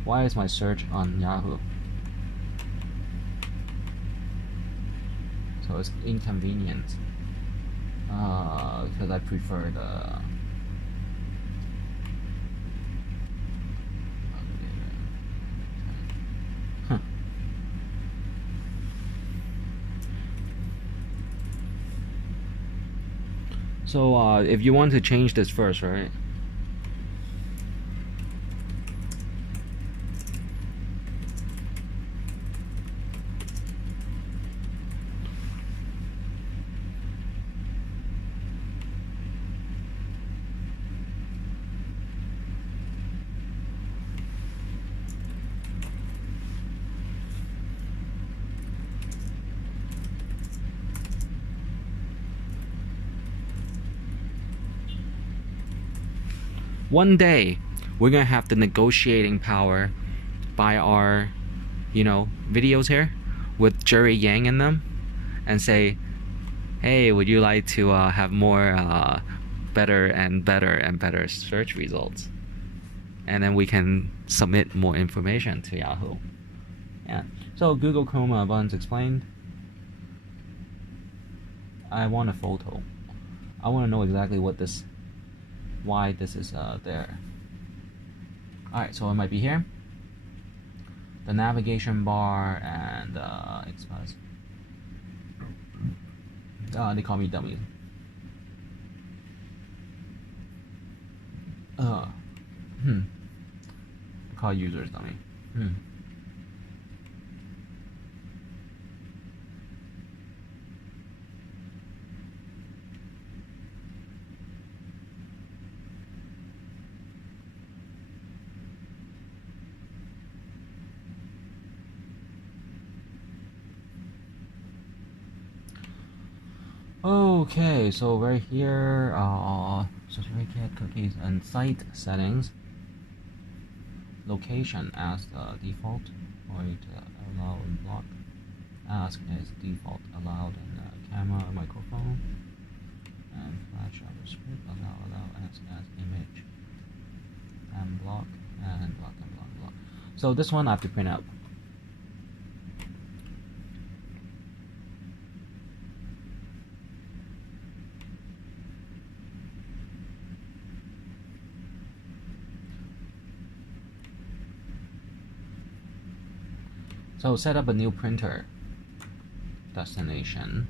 Why is my search on Yahoo? So it's inconvenient. Because I prefer the So if you want to change this first, right? One day, we're gonna have the negotiating power by our, videos here with Jerry Yang in them, and say, hey, would you like to have more better and better and better search results? And then we can submit more information to Yahoo. Yeah. So Google Chrome buttons explained. I want a photo. I want to know exactly why this is there. Alright, so it might be here. The navigation bar and Express. They call me dummy. Call users dummy. Okay, so right here, certificate, cookies, and site settings. Location as the default, or to allow and block. Ask as default, allowed in camera, microphone, and flash JavaScript. Allow, ask as image, and block, and block, and block, block. So this one I have to print out. So set up a new printer. Destination.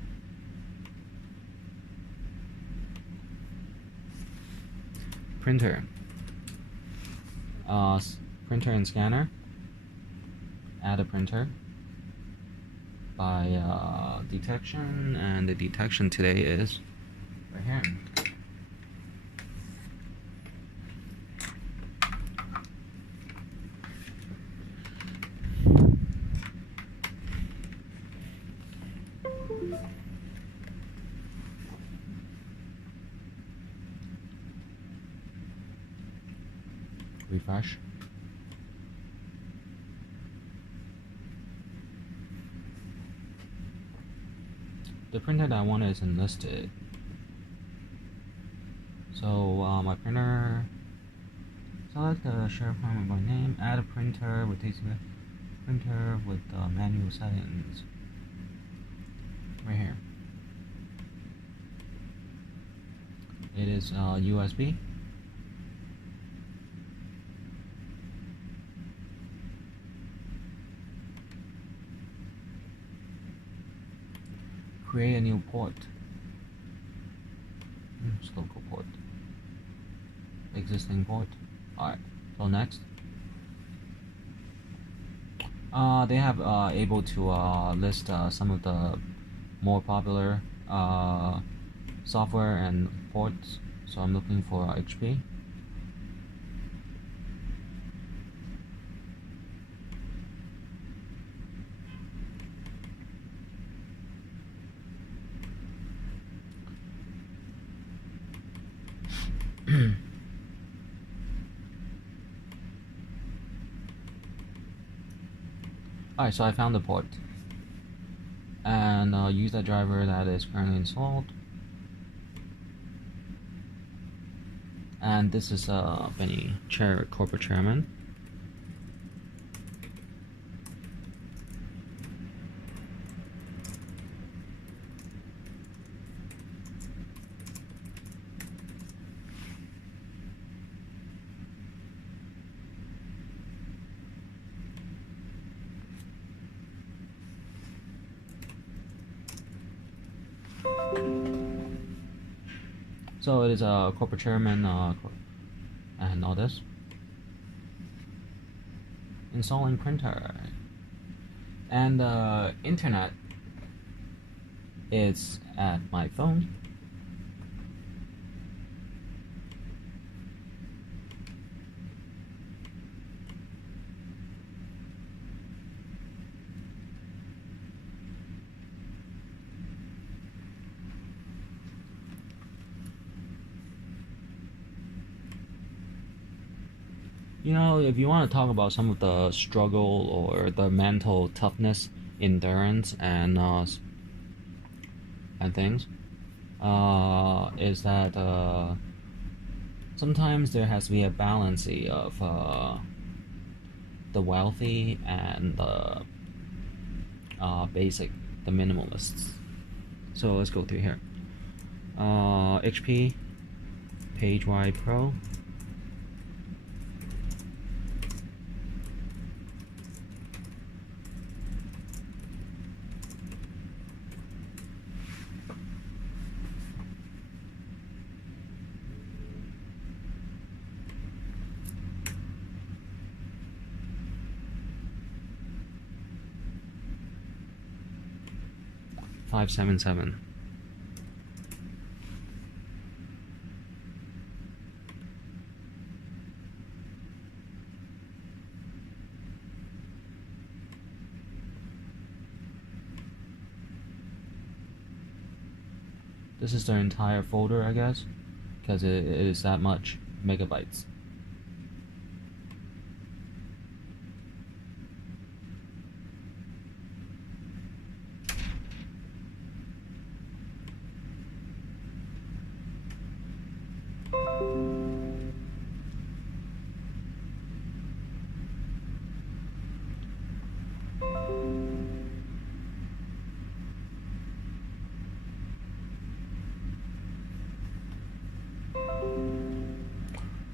Printer. Printer and scanner. Add a printer. By detection, and the detection today is right here. Refresh. The printer that I want is enlisted. So my printer, select the share format by name, add a printer with manual settings. Right here. It is USB. Create a new port. Local port. Existing port. Alright, so next. They have able to list some of the more popular software and ports. So I'm looking for HP. Alright, so I found the port. And use that driver that is currently installed. And this is Benny, corporate chairman. So it is a corporate chairman and all this. Installing printer. And the internet is at my phone. You know, if you want to talk about some of the struggle or the mental toughness, endurance, and things, is that sometimes there has to be a balance of the wealthy and the basic, the minimalists. So let's go through here. HP, PageWide Pro. $577. This is the entire folder, I guess, because it is that much megabytes.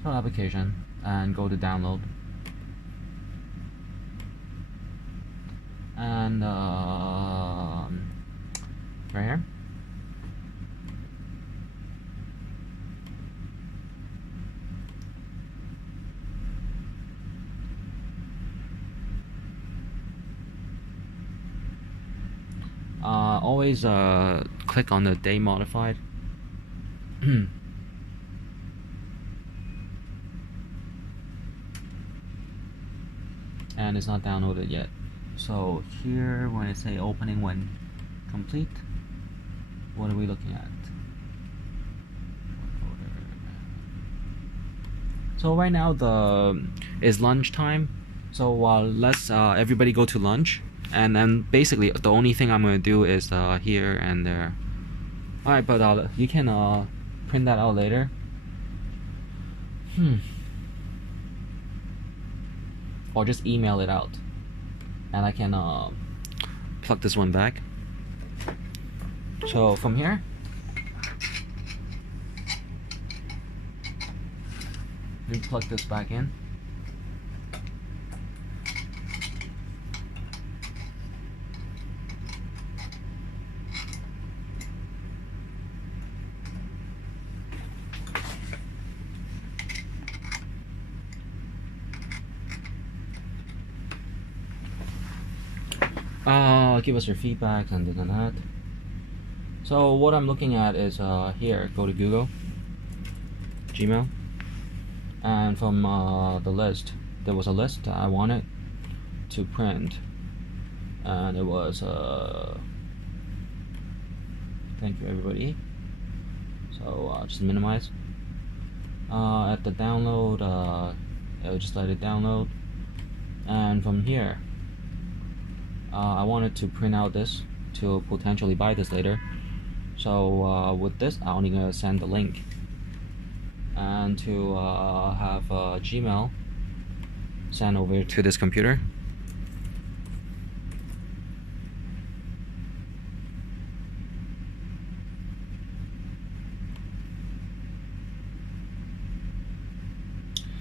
Application and go to download, and right here, always click on the date modified. And it's not downloaded yet. So here, when I say opening when complete, what are we looking at? So right now is lunchtime. So let's everybody go to lunch, and then basically the only thing I'm gonna do is here and there. All right, but you can print that out later. Or just email it out, and I can plug this one back. So from here, we plug this back in. give us your feedback and this and that. So what I'm looking at is here, go to Google, Gmail, and from the list, there was a list that I wanted to print, and it was thank you everybody. So just minimize. At the download, I'll just let it download, and from here, I wanted to print out this to potentially buy this later. So with this, I'm only gonna send the link, and to have Gmail send over to this computer.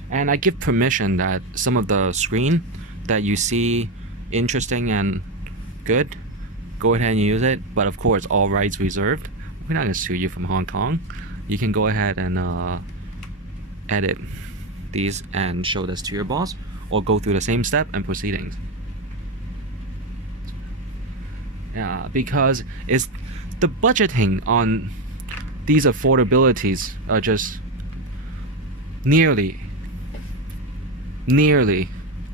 And I give permission that some of the screen that you see interesting and good, go ahead and use it, but of course all rights reserved. We're not going to sue you from Hong Kong. You can go ahead and edit these and show this to your boss, or go through the same step and proceedings. Yeah, because it's the budgeting on these affordabilities are just nearly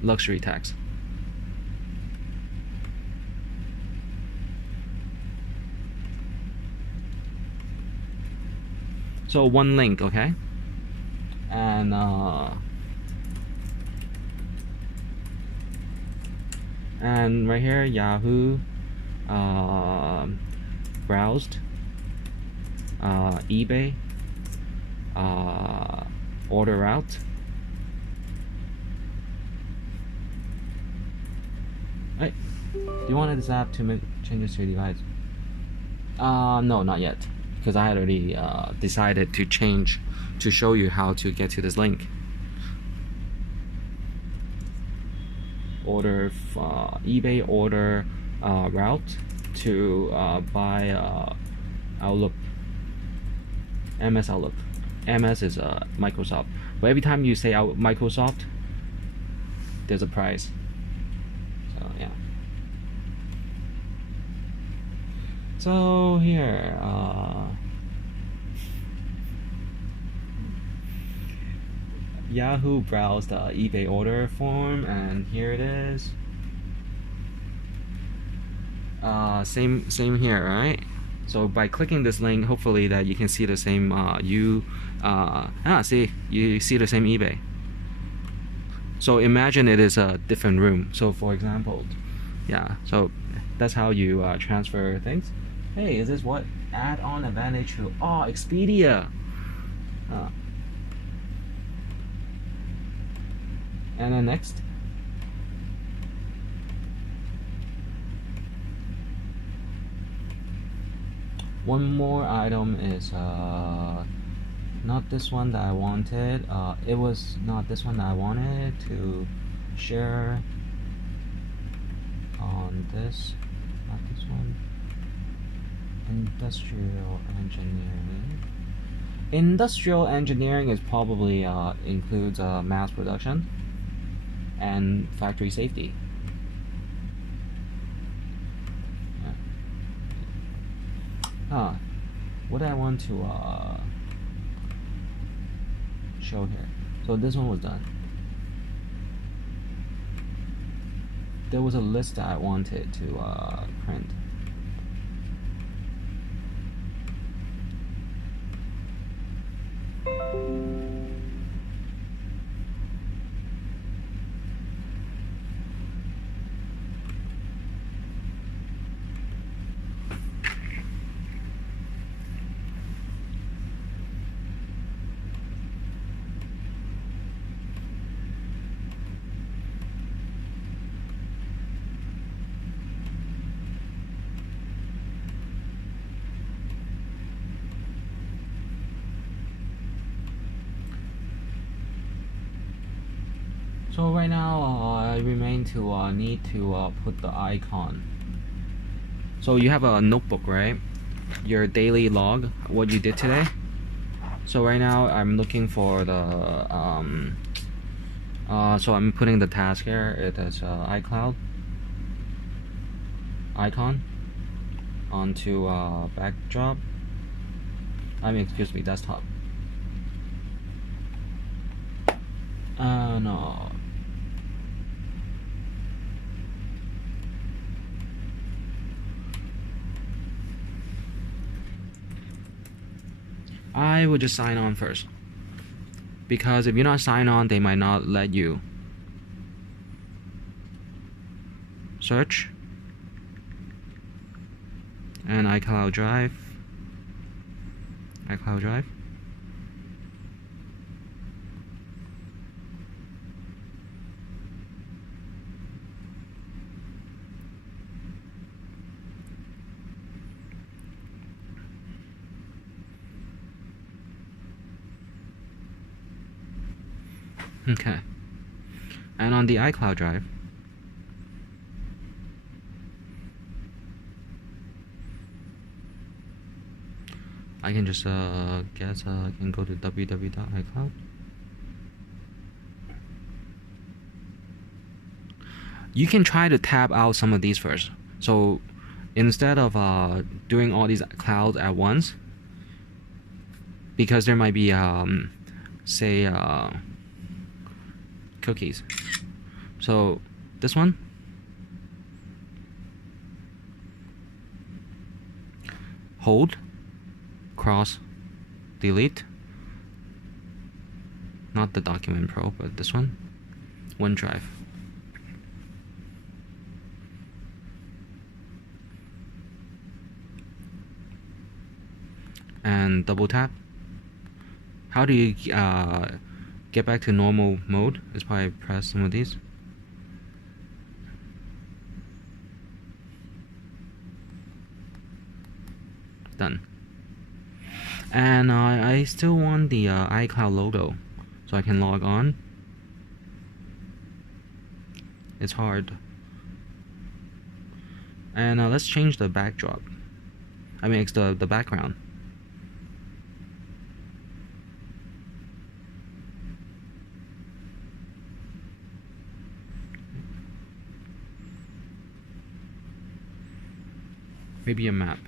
luxury tax. So one link, okay? And right here, Yahoo browsed, eBay order route. Hey, do you want this app to make changes to your device? No, not yet, because I had already decided to change to show you how to get to this link. Order eBay order route to buy Outlook, MS Outlook. MS is Microsoft, but every time you say Microsoft, there's a price. So yeah. So here, Yahoo browsed the eBay order form, and here it is. Same here, right? So by clicking this link, hopefully that you can see the same see, you see the same eBay. So imagine it is a different room. So for example, yeah, so that's how you transfer things. Hey, is this what add-on advantage to Expedia? And then next, one more item is not this one that I wanted. It was not this one that I wanted to share on this. Not this one. Industrial engineering. Industrial engineering is probably includes mass production and factory safety. Yeah. What I want to show here. So this one was done. There was a list that I wanted to print. So right now, I remain to need to put the icon. So you have a notebook, right? Your daily log, what you did today. So right now, I'm looking for the so I'm putting the task here. It is iCloud. icon onto backdrop. Excuse me, desktop. No. I would just sign on first. Because if you're not signed on, they might not let you. Search. And iCloud Drive. iCloud Drive. Okay. And on the iCloud Drive, I can just I can go to www.icloud. You can try to tab out some of these first. So instead of doing all these clouds at once, because there might be say cookies. So this one, hold, cross, delete, not the Document Pro, but this one, OneDrive. And double tap. How do you get back to normal mode? Is probably press some of these. Done. And I still want the iCloud logo, so I can log on. It's hard. And let's change the backdrop. It's the background. Maybe a map.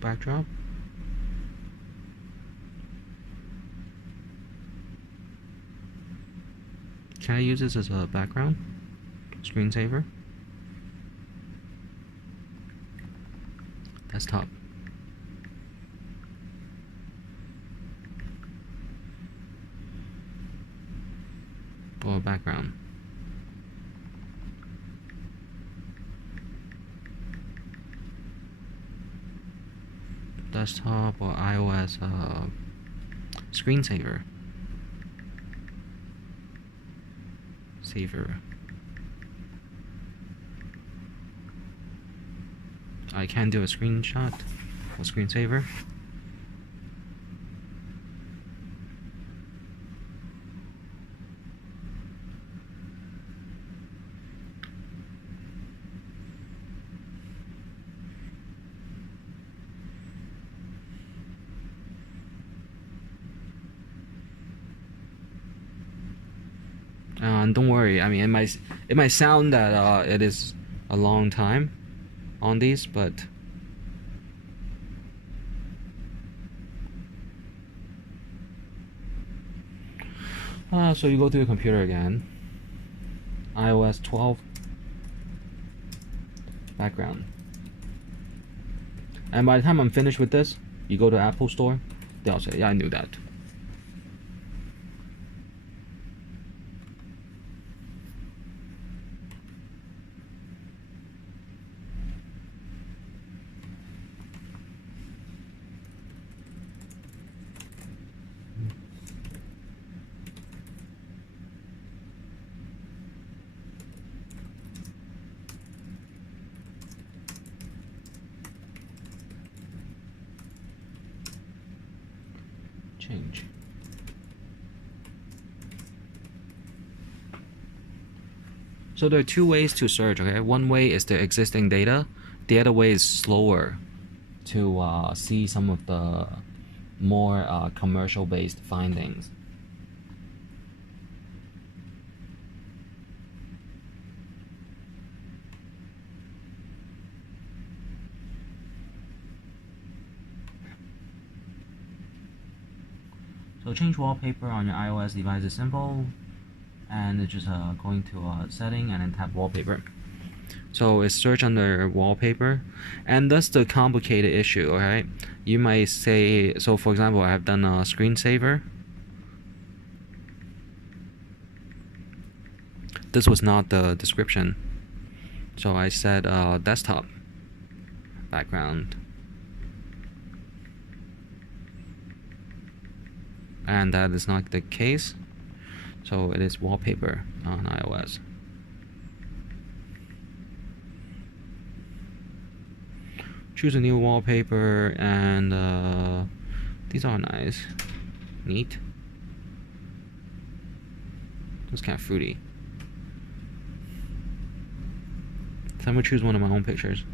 Backdrop. Can I use this as a background? Screensaver. Desktop. Or background. Desktop or iOS screensaver. Saver. I can do a screenshot or screensaver. And don't worry, it might sound that it is a long time on these, but so you go to the computer again, iOS 12 background, and by the time I'm finished with this, you go to Apple Store, they'll say, yeah, I knew that. Change. So there are two ways to search, okay? One way is the existing data. The other way is slower to see some of the more commercial-based findings. So change wallpaper on your iOS device is simple, and it's just going to setting and then tap wallpaper. So it's search under wallpaper, and that's the complicated issue, alright? You might say, so for example, I have done a screensaver. This was not the description. So I said desktop background. And that is not the case. So it is wallpaper on iOS. Choose a new wallpaper, and these are nice, neat. It's kind of fruity. So I'm gonna choose one of my own pictures.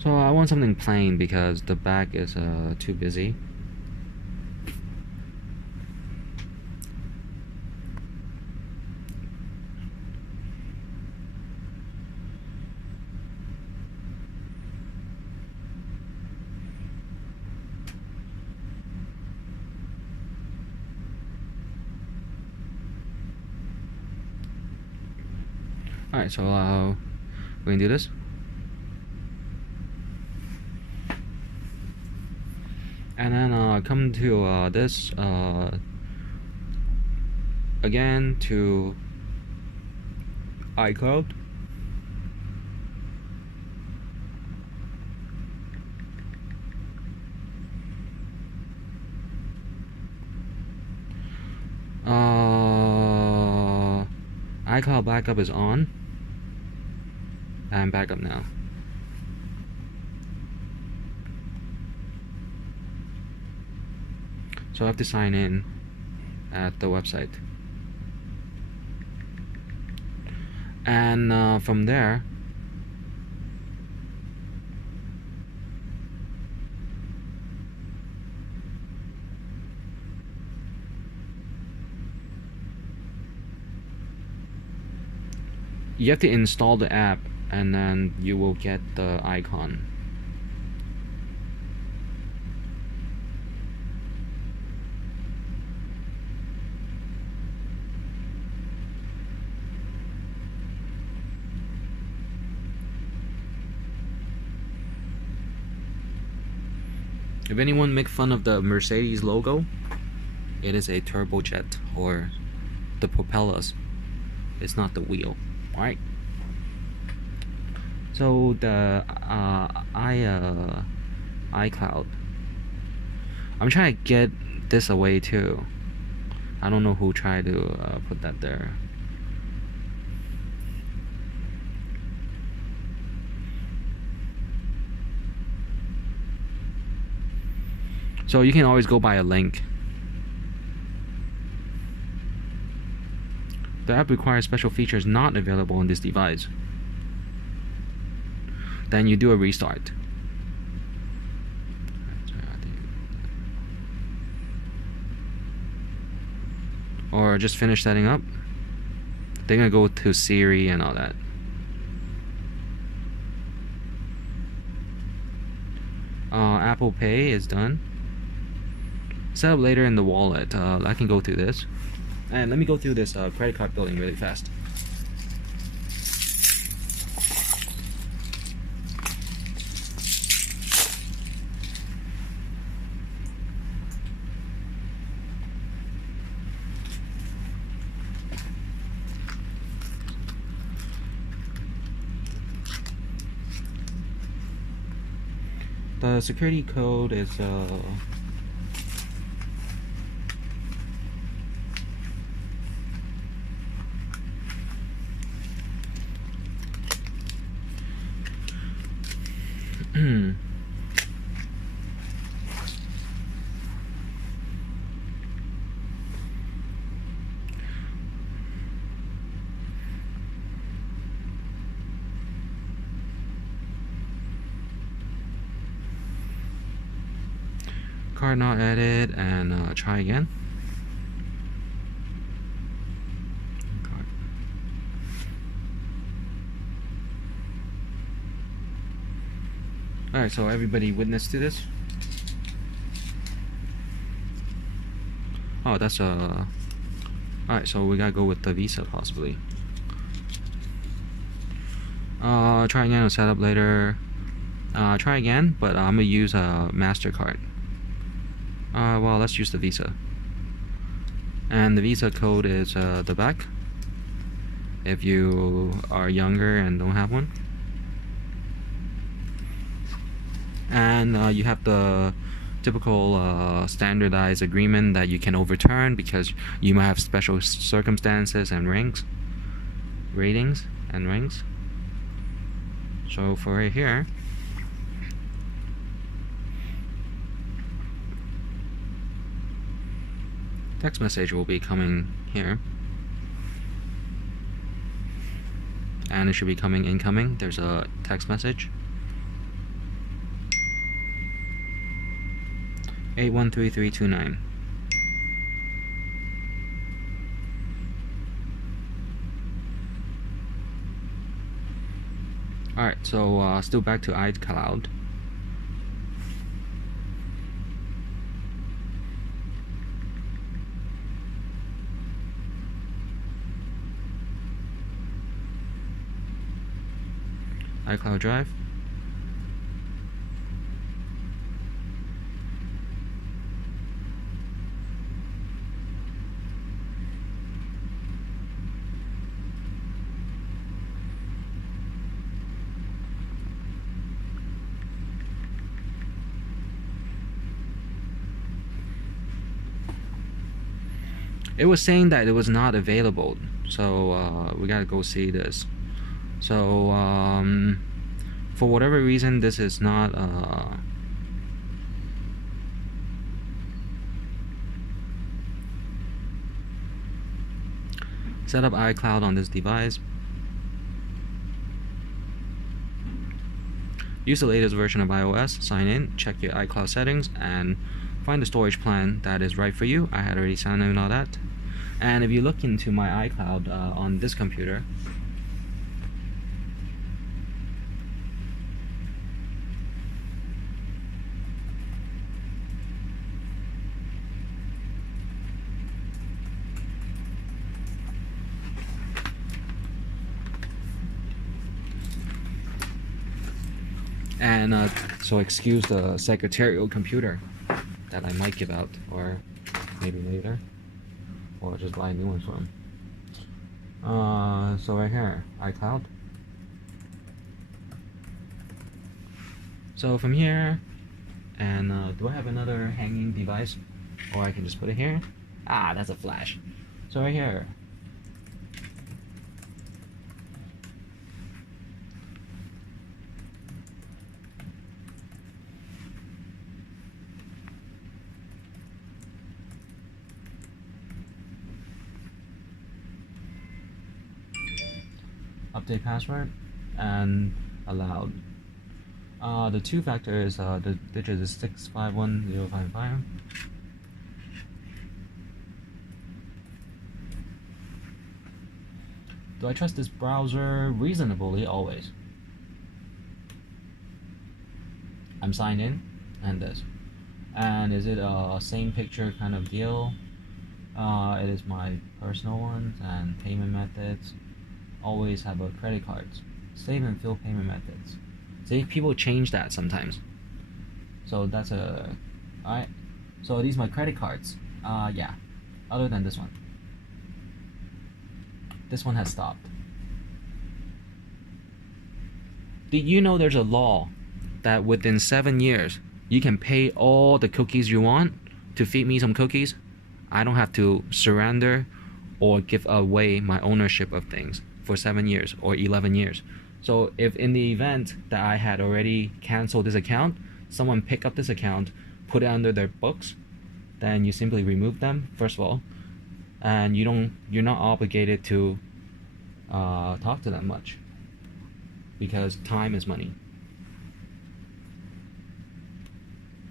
So I want something plain because the back is too busy. Alright, so we can do this. And then come to this again to iCloud. iCloud backup is on. I'm back up now. So I have to sign in at the website. And from there, you have to install the app, and then you will get the icon. If anyone make fun of the Mercedes logo, it is a turbojet, or the propellers. It's not the wheel. Alright. So the iCloud. I'm trying to get this away too. I don't know who tried to put that there. So you can always go by a link. The app requires special features not available on this device. Then you do a restart. Or just finish setting up. Then I go to Siri and all that. Apple Pay is done. Set up later in the wallet. I can go through this. And let me go through this credit card billing really fast. The security code is card not added, and try again. Alright, so everybody witness to this? Oh, that's alright, so we gotta go with the Visa possibly. Try again or set up later. Try again, but I'm gonna use a MasterCard. Well, let's use the Visa. And the Visa code is the back, if you are younger and don't have one. And you have the typical standardized agreement that you can overturn because you might have special circumstances and ratings and ranks. So for right here, text message will be coming here, and it should be coming incoming. There's a text message. 813329. Alright, so still back to iCloud. iCloud Drive. It was saying that it was not available, so we gotta go see this. So for whatever reason, this is not set up iCloud on this device. Use the latest version of iOS, sign in, check your iCloud settings, and find the storage plan that is right for you. I had already signed in all that. And if you look into my iCloud on this computer, and so excuse the secretarial computer that I might give out, or maybe later, or just buy a new one from. So right here, iCloud. So from here, and do I have another hanging device, or I can just put it here? Ah, that's a flash. So right here. Update password and allowed. The two-factor is the digit is 651055. Do I trust this browser? Reasonably, always. I'm signed in, and this. And is it a same picture kind of deal? It is my personal ones and payment methods. Always have a credit cards. Save and fill payment methods. See, people change that sometimes. So that's a... Alright. So these are my credit cards. Yeah. Other than this one. This one has stopped. Did you know there's a law that within 7 years you can pay all the cookies you want to feed me some cookies. I don't have to surrender or give away my ownership of things for 7 years or 11 years. So if in the event that I had already canceled this account, someone pick up this account, put it under their books, then you simply remove them, first of all, and you're not obligated to talk to them much, because time is money.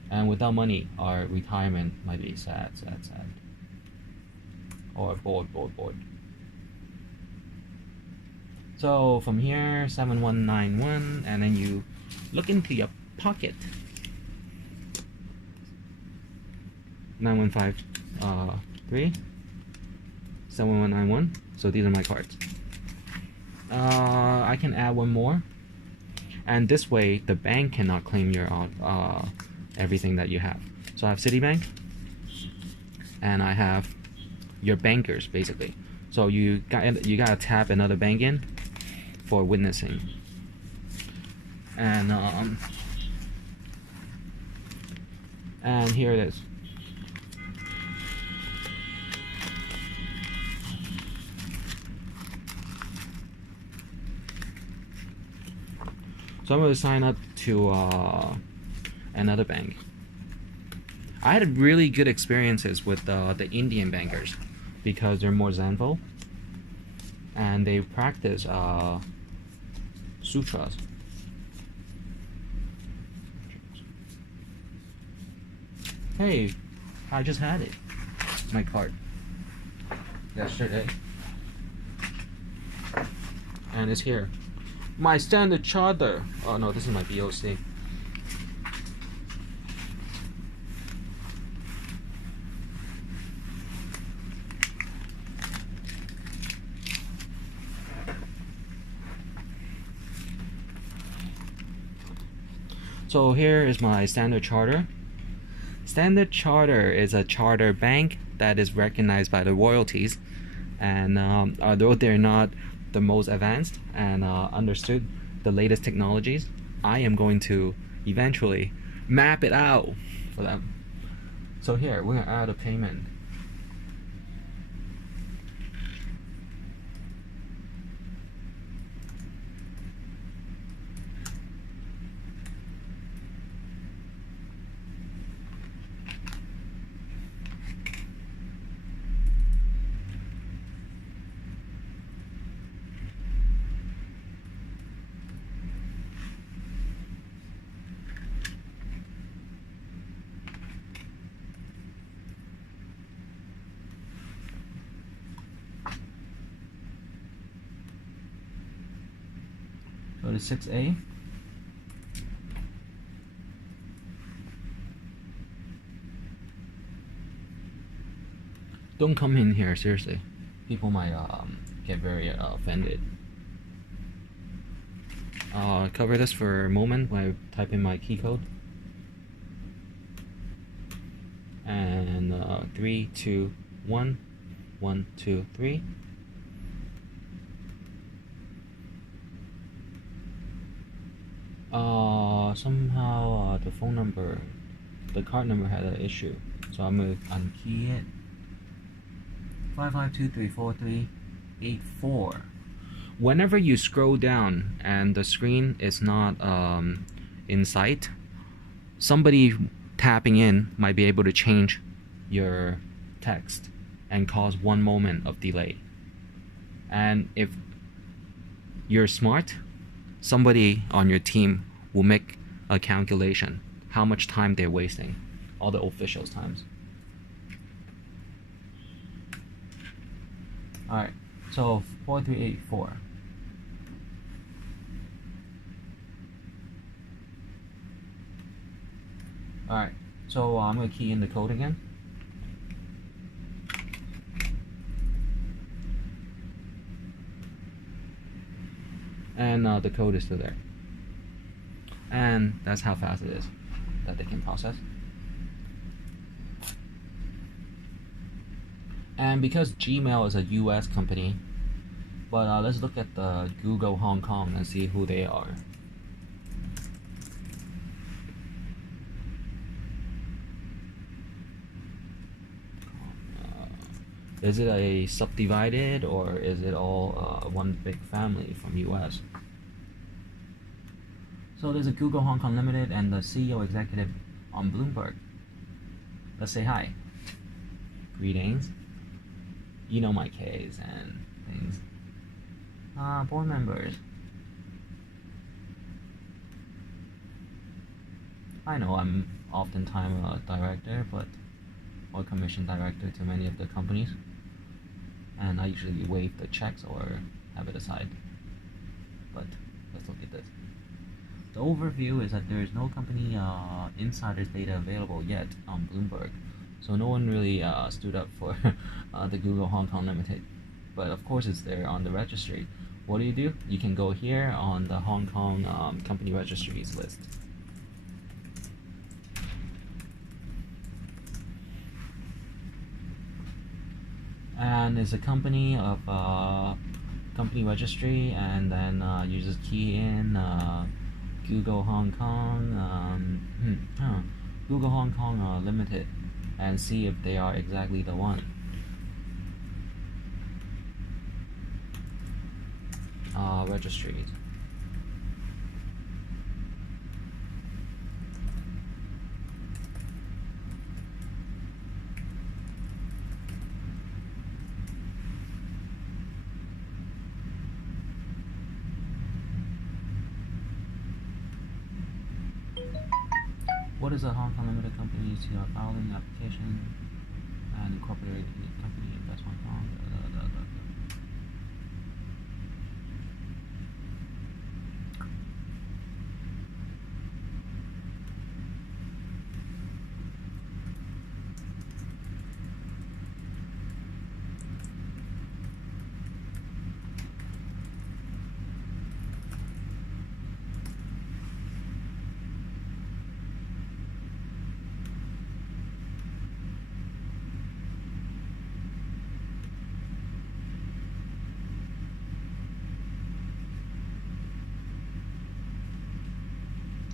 And without money, our retirement might be sad. Or bored. So from here, 7191, and then you look into your pocket. 9153, 7191. So these are my cards. I can add one more, and this way the bank cannot claim your everything that you have. So I have Citibank, and I have your bankers basically. So you gotta tap another bank in for witnessing, and here it is. So I'm going to sign up to another bank. I had really good experiences with the Indian bankers because they're more zenful and they practice sutras. Hey, I just had it. My card. Yesterday. And it's here. My Standard Charter. Oh no, this is my BOC. So here is my Standard Charter. Standard Charter is a charter bank that is recognized by the royalties, and although they're not the most advanced and understood the latest technologies, I am going to eventually map it out for them. So here we're gonna add a payment. Go to 6A. Don't come in here, seriously. People might get very offended. Cover this for a moment while I type in my key code. And 3, 2, 1, 1, 2, 3. Somehow the phone number, the card number had an issue, so I'm gonna unkey it. 552343884. Whenever you scroll down and the screen is not in sight, somebody tapping in might be able to change your text and cause 1 moment of delay. And if you're smart, somebody on your team will make a calculation how much time they're wasting, all the officials' times. Alright, so 4384. Alright, so I'm going to key in the code again. And the code is still there. And that's how fast it is that they can process. And because Gmail is a US company, but let's look at the Google Hong Kong and see who they are. Is it a subdivided or is it all one big family from US? So there's a Google Hong Kong Limited and the CEO executive on Bloomberg. Let's say hi. Greetings. You know my case and things. Board members. I know I'm oftentimes a director, or commission director to many of the companies, and I usually waive the checks or have it aside. But let's look at this. The overview is that there is no company insiders data available yet on Bloomberg, so no one really stood up for the Google Hong Kong Limited. But of course it's there on the registry. What do? You can go here on the Hong Kong company registries list. And it's a company of company registry, and then you just key in Google Hong Kong, Google Hong Kong Limited, and see if they are exactly the one. Registries. What is a Hong Kong Limited company? CTO filing application and incorporated company invest Hong Kong.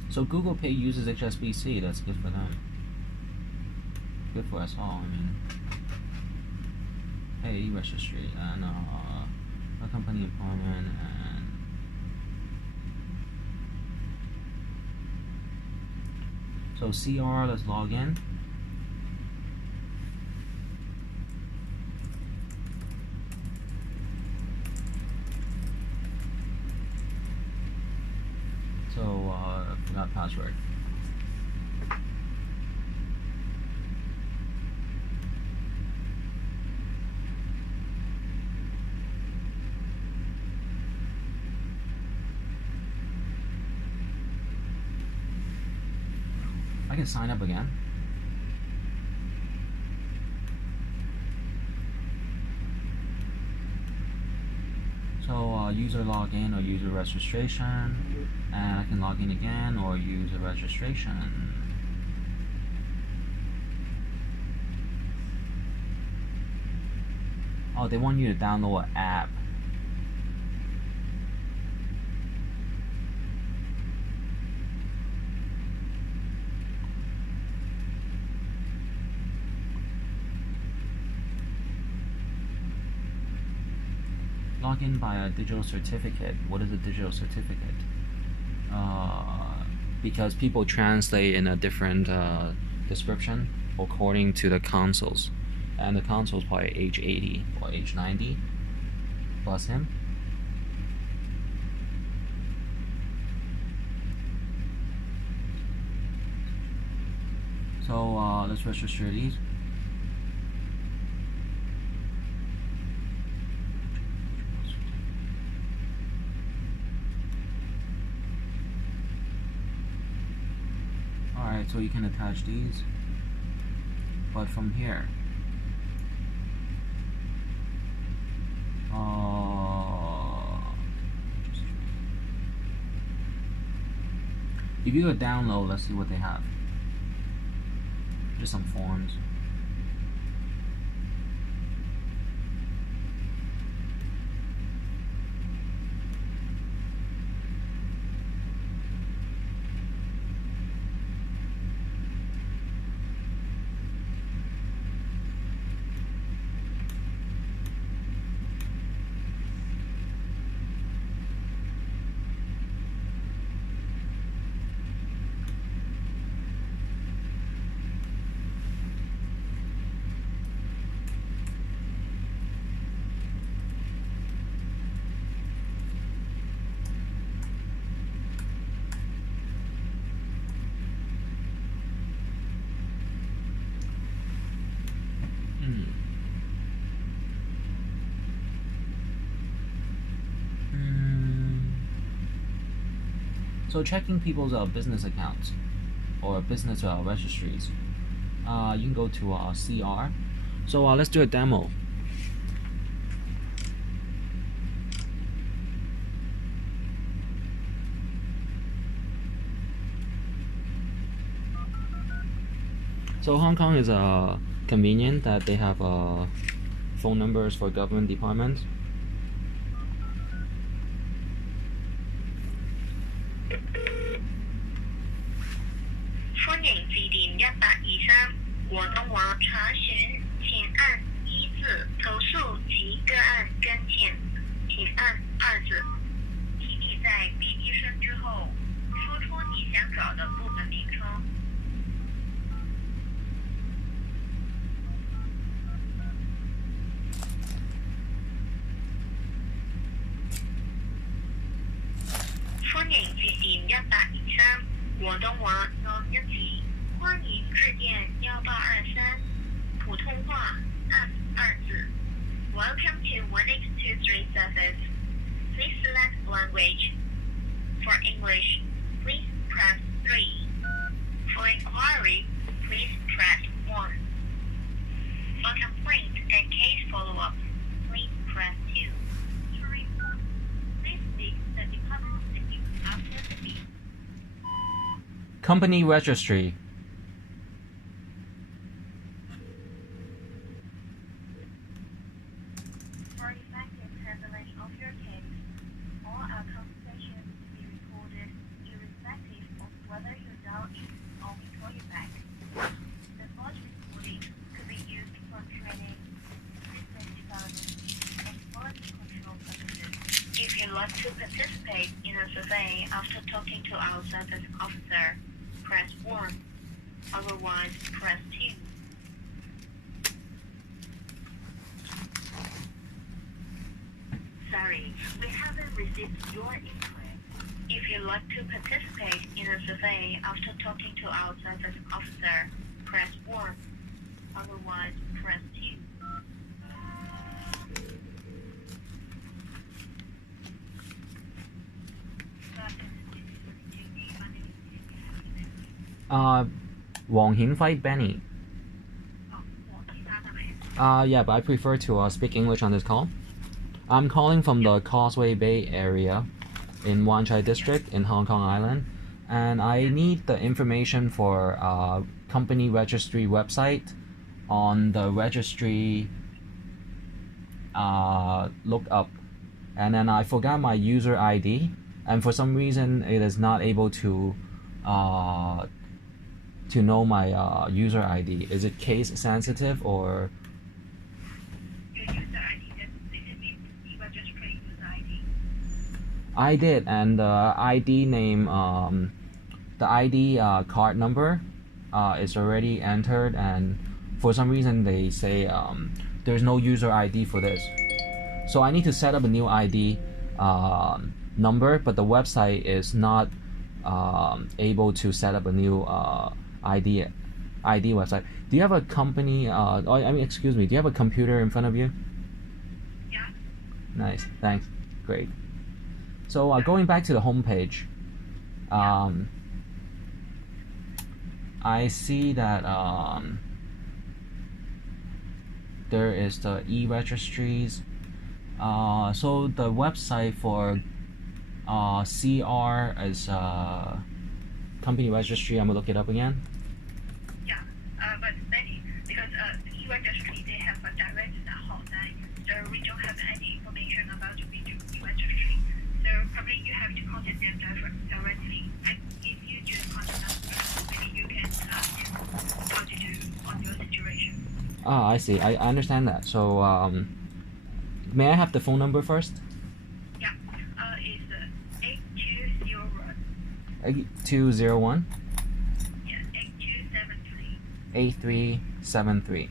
So Google Pay uses HSBC. That's good for them. Good for us all. I mean, pay registry and a company employment and so CR. Let's log in. So forgot password. I can sign up again. So user login or user registration, and I can log in again or user registration. Oh, they want you to download an app. Log in by a digital certificate. What is a digital certificate? Because people translate in a different description according to the consoles, and the console is probably age 80 or age 90 plus him. So let's register these. Alright, so you can attach these, but from here, if you go download, let's see what they have. Just some forms. So checking people's business accounts or business registries, you can go to CR. So let's do a demo. So Hong Kong is convenient that they have phone numbers for government departments. Welcome to 1823 service. Please select language. For English, please press 3. For inquiry, please press 1. For complaint and case follow-up, please press 2. To report, please speak the department menu after the beep. Company registry. For effective handling of your case, all our conversations will be recorded irrespective of whether you dial in or we call you back. The voice recording could be used for training, business development, and quality control purposes. If you'd like to participate in a survey after talking to our service officer, press 1. Otherwise, press 2. Sorry, we haven't received your input. If you'd like to participate in a survey after talking to our service officer, press 1. Otherwise, press 2. Wang Hinfei Benny. Yeah, but I prefer to speak English on this call. I'm calling from the Causeway Bay area in Wan Chai District in Hong Kong Island, and I need the information for company registry website on the registry lookup, and then I forgot my user ID, and for some reason it is not able to know my user ID. Is it case sensitive or? I did, and the ID name, the ID card number is already entered, and for some reason they say there's no user ID for this. So I need to set up a new ID number, but the website is not able to set up a new ID website. Do you have a company, excuse me, do you have a computer in front of you? Yeah. Nice, thanks, great. So going back to the home page, I see that there is the e-registries. So the website for CR is company registry. I'm gonna look it up again. Yeah, but many, because e-registry, they have a direct hotline, so we don't have any information about the e-registry. So probably you have to contact them directly. And if you just contact them, maybe you can ask them how to do on your situation. Ah, I see. I understand that. So may I have the phone number first? Yeah, it's 8201. 8201. Yeah, 8273. 8373.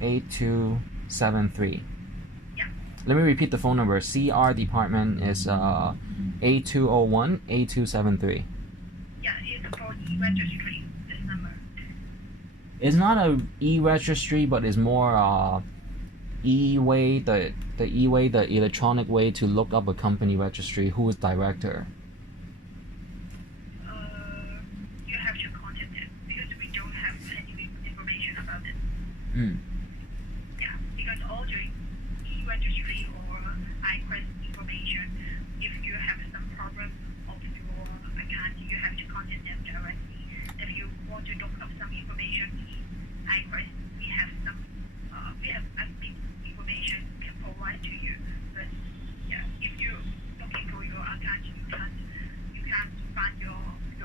8273. 8273. Yeah. Let me repeat the phone number. CR department is 8201 8273. Yeah, it's for e-registry, this number. It's not a e-registry, but it's more e-way, the e-way, the electronic way to look up a company registry who is director? You have to contact them because we don't have any information about it. Mm. Yeah, because all the e-registry or iQuest information, if you have some problem of your account, you have to contact them directly. If you want to look up some information in iQuest, we have a big information can provide to you. But yeah, if you're looking for your account, you can't find your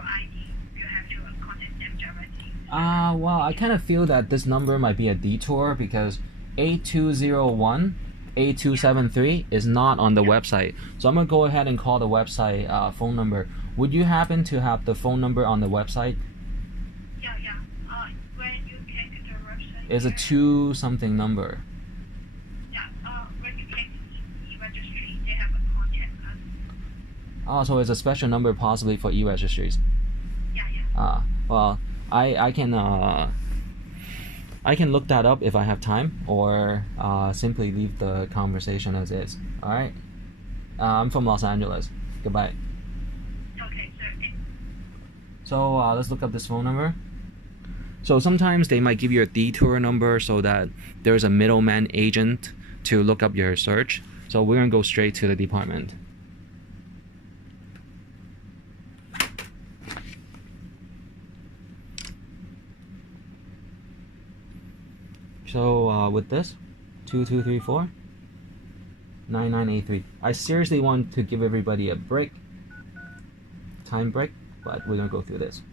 ID. You have to contact them directly. Well, I kind of feel that this number might be a detour because 8201 8273 is not on the website. So I'm going to go ahead and call the website phone number. Would you happen to have the phone number on the website? Yeah. When you came to the website, It's a 2 something number. yeah. When you came to the registry, they have a contact us. Oh, so it's a special number possibly for e-registries. Yeah. Well, I can look that up if I have time, or simply leave the conversation as is. All right. I'm from Los Angeles. Goodbye. Okay, So let's look up this phone number. So sometimes they might give you a detour number so that there's a middleman agent to look up your search. So we're gonna go straight to the department. So with this, 2234 9983. I seriously want to give everybody a break, time break, but we're gonna go through this.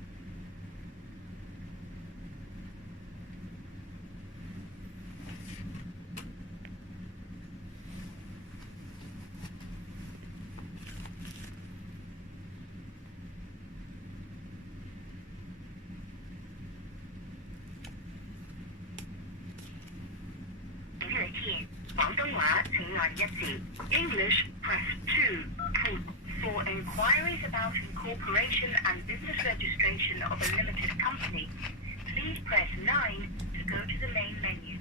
English, press 2. For inquiries about incorporation and business registration of a limited company, please press 9 to go to the main menu.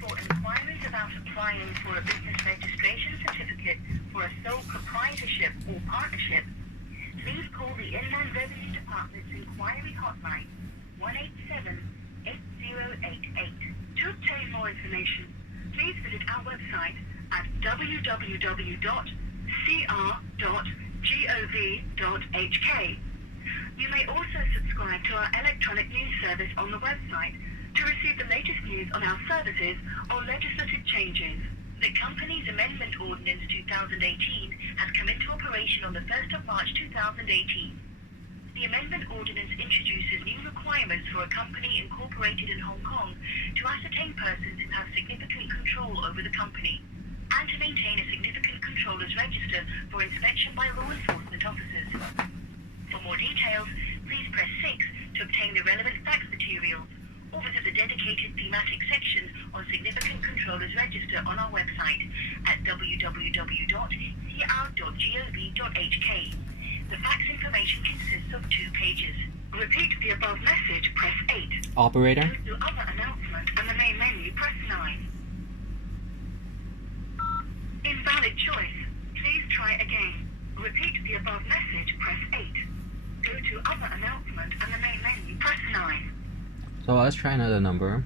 For inquiries about applying for a business registration certificate for a sole proprietorship or partnership, please call the Inland Revenue Department's inquiry hotline, 187-8088. To obtain more information, please visit our website at www.cr.gov.hk. You may also subscribe to our electronic news service on the website to receive the latest news on our services or legislative changes. The company's Amendment Ordinance 2018 has come into operation on the 1st of March 2018. The Amendment Ordinance introduces new requirements for a company incorporated in Hong Kong to ascertain persons who have significant control over the company and to maintain a significant controller's register for inspection by law enforcement officers. For more details, please press 6 to obtain the relevant facts materials or visit the dedicated thematic section on Significant Controllers Register on our website at www.cr.gov.hk. The fax information consists of 2 pages. Repeat the above message, press 8. Operator? Go to Other Announcement and the main menu, press 9. Invalid choice. Please try again. Repeat the above message, press 8. Go to Other Announcement and the main menu, press 9. So let's try another number.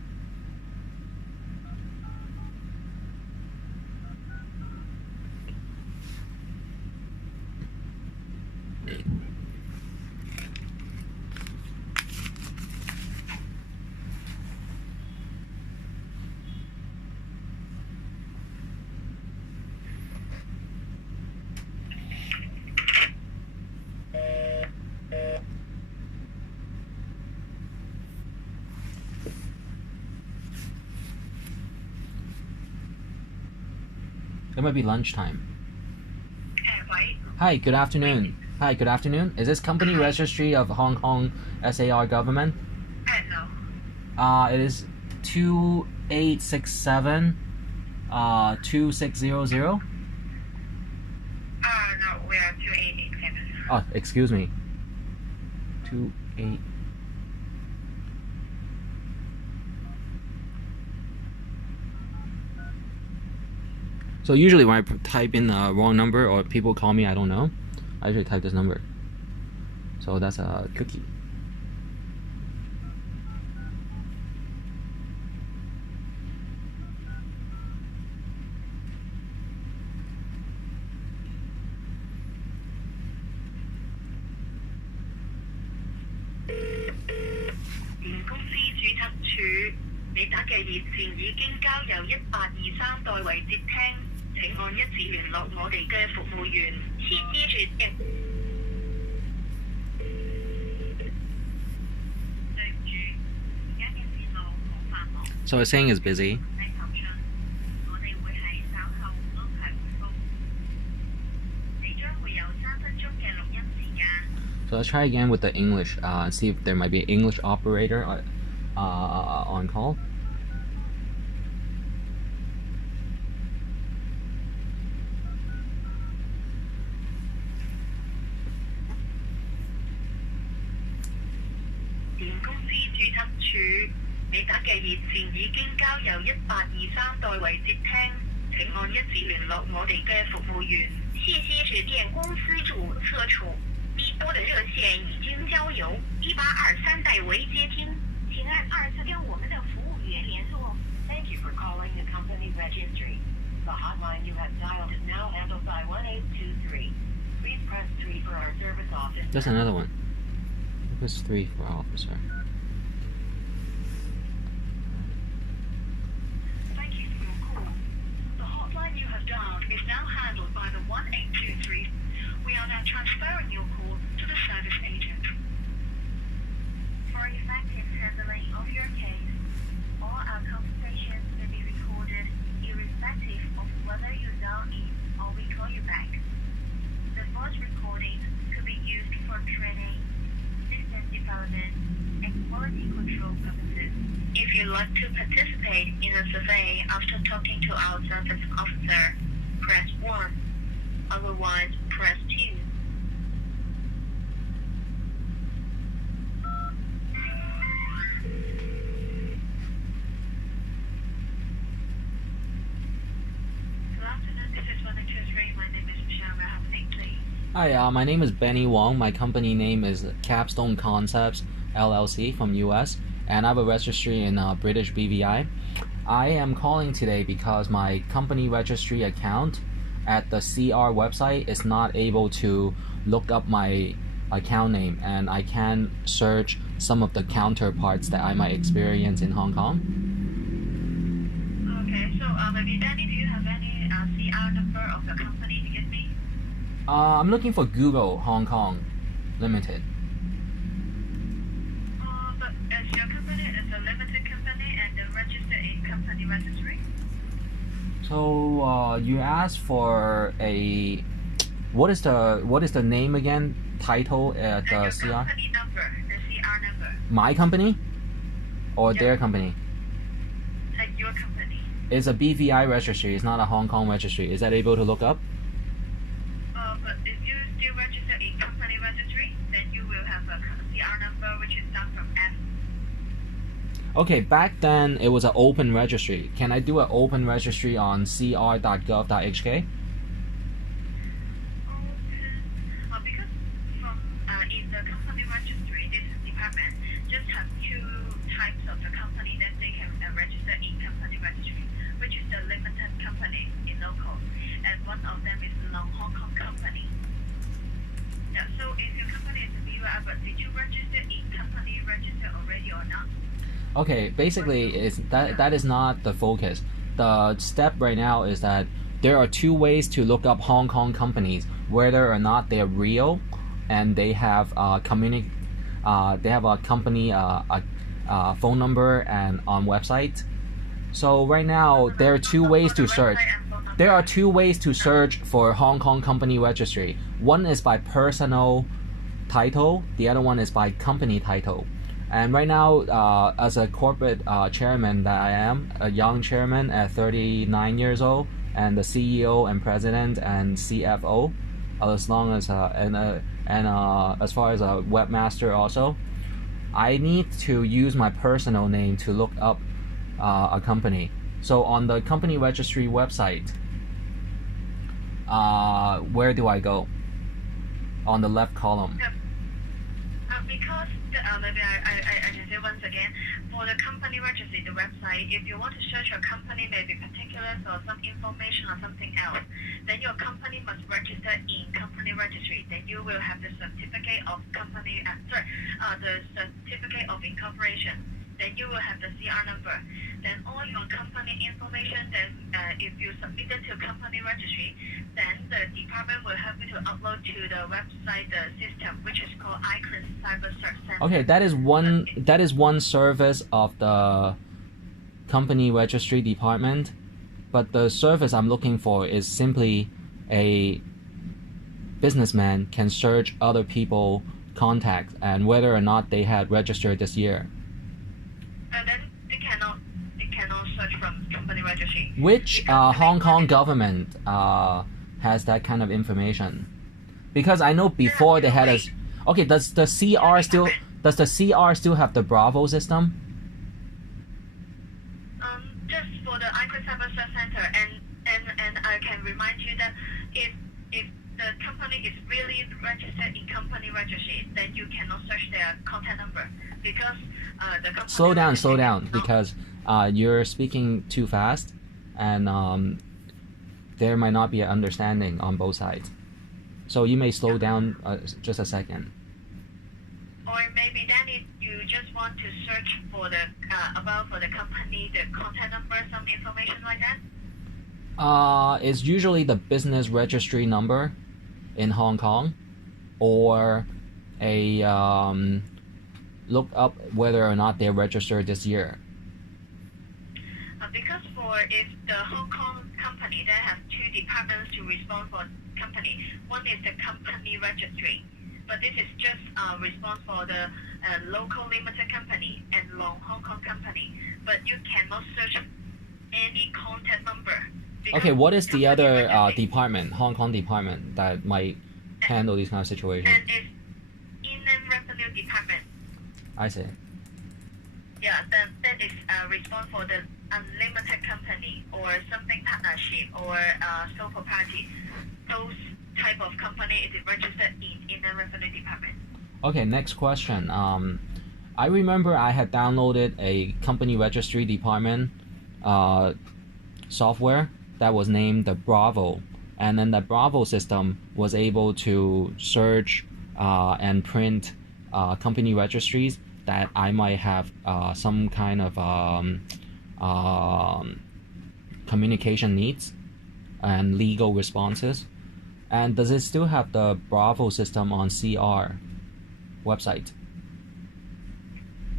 It might be lunchtime. Right. Hi, good afternoon. Hi, good afternoon. Is this company registry of Hong Kong SAR government? No. It is 2867 2600. No, we are 2887. Oh, excuse me. 28. So usually when I type in a wrong number or people call me I don't know, I usually type this number. So that's a cookie. So it's saying it's busy. So let's try again with the English, see if there might be an English operator on call. Thank you for calling the company registry. The hotline you have dialed is now handled by 1823. Please press 3 for our service office. There's another one. Press 3 for officer. Thank you for your call. The hotline you have dialed is now handled by the 1823. We are now transferring your call to the service agent. For effective handling of your case, all our conversations may be recorded irrespective of whether you dial in or we call you back. The voice recordings could be used for training, system development, and quality control purposes. If you'd like to participate in a survey after talking to our service officer, press 1. Otherwise, press 2. Good afternoon, this is 123. My name is Michelle. May I have your name, please? Hi, my name is Benny Wong. My company name is Capstone Concepts LLC from US, and I have a registry in British BVI. I am calling today because my company registry account at the CR website is not able to look up my account name, and I can search some of the counterparts that I might experience in Hong Kong. Okay, so maybe Danny, do you have any CR number of the company to give me? I'm looking for Google Hong Kong Limited. But as your company is a limited company and registered in company registry? So you asked for a what is the name again? Title at Your CR? company number, the CR number. My company or Yeah. their company? At your company. It's a BVI registry. It's not a Hong Kong registry. Is that able to look up? But if you still register in company registry, then you will have a CR number which is start from F. Okay, back then it was an open registry. Can I do an open registry on cr.gov.hk? Because from in the company registry, this department just have two types of the company that they can register in company registry, which is the limited company in local, and one of them is non-Hong Kong company. Yeah, so if your company is a BVI, but did you register in company register already or not? Okay, basically that is not the focus. The step right now is that there are two ways to look up Hong Kong companies, whether or not they're real, and they have a company phone number and on website. So right now there are two ways to search. There are two ways to search for Hong Kong company registry. One is by personal title. The other one is by company title. And right now, as a corporate chairman that I am, a young chairman at 39 years old, and the CEO and president and CFO, as long as as far as a webmaster also, I need to use my personal name to look up a company. So on the company registry website, where do I go? On the left column. Because maybe I just say once again, for the company registry, the website, if you want to search your company, maybe particulars or some information or something else, then your company must register in company registry. Then you will have the certificate of company, the certificate of incorporation. Then you will have the CR number. Then all your company information, then if you submit it to company registry, then the department will help you to upload to the website, the system, which is called ICRIS Cyber Search Center. Okay, that is one service of the company registry department, but the service I'm looking for is simply a businessman can search other people contacts and whether or not they had registered this year. Then they cannot search from company registry. Which Hong Kong government has that kind of information? Because I know before they had a. Okay, does the CR still have the Bravo system? Just for the ICRIS Cyber Search Center, and I can remind you that if the company is really registered in company registry, then you cannot search their contact number because the company. Slow down, because you're speaking too fast, and there might not be an understanding on both sides. So you may slow down just a second. Or maybe then if you just want to search for the for the company, the contact number, some information like that. It's usually the business registry number in Hong Kong, or a look up whether or not they're registered this year. Because if the Hong Kong company, they have two departments to respond for company. One is the company registry, but this is just response for the local limited company and Hong Kong company. But you cannot search any contact number. Okay, what is the other department, Hong Kong department, that might handle these kind of situations? And it's Inland Revenue Department. I see. Yeah, that is response for the unlimited company or something partnership or sole property. Those type of company is registered in Inland Revenue Department. Okay, next question. I remember I had downloaded a company registry department software that was named the Bravo, and then the Bravo system was able to search and print company registries that I might have some kind of communication needs and legal responses. And does it still have the Bravo system on CR website?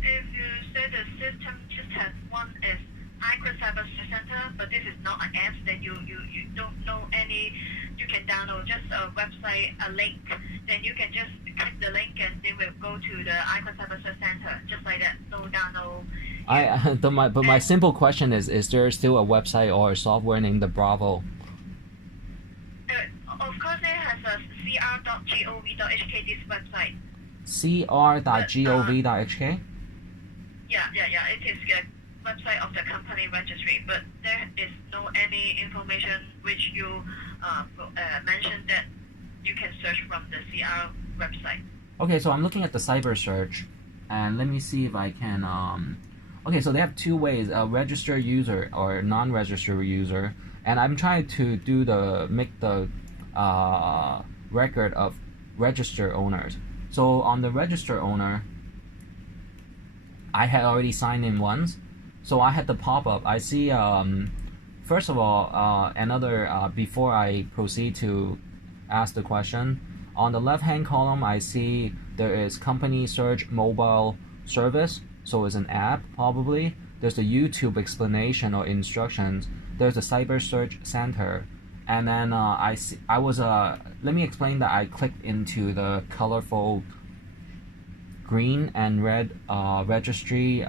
If you say the system just has one is ICRIS Cyber Search Center, but this is not an app, then you don't know any. You can download just a website, a link. Then you can just click the link and they will go to the ICRIS Cyber Search Center, just like that. No download. My simple question is there still a website or a software named the Bravo? Of course, it has a cr.gov.hk, this website. cr.gov.hk? Yeah. It is the website of the company registry, but there is no any information which you mentioned that you can search from the CR website. Okay, so I'm looking at the cyber search, and let me see if I can. Okay, so they have two ways: a registered user or non-registered user, and I'm trying to make the record of registered owners. So on the registered owner, I had already signed in once, so I had the pop-up. I see, first of all, another, before I proceed to ask the question, on the left-hand column, I see there is company search mobile service, so it's an app probably. There's the YouTube explanation or instructions. There's the cyber search center. And then let me explain that I clicked into the colorful green and red registry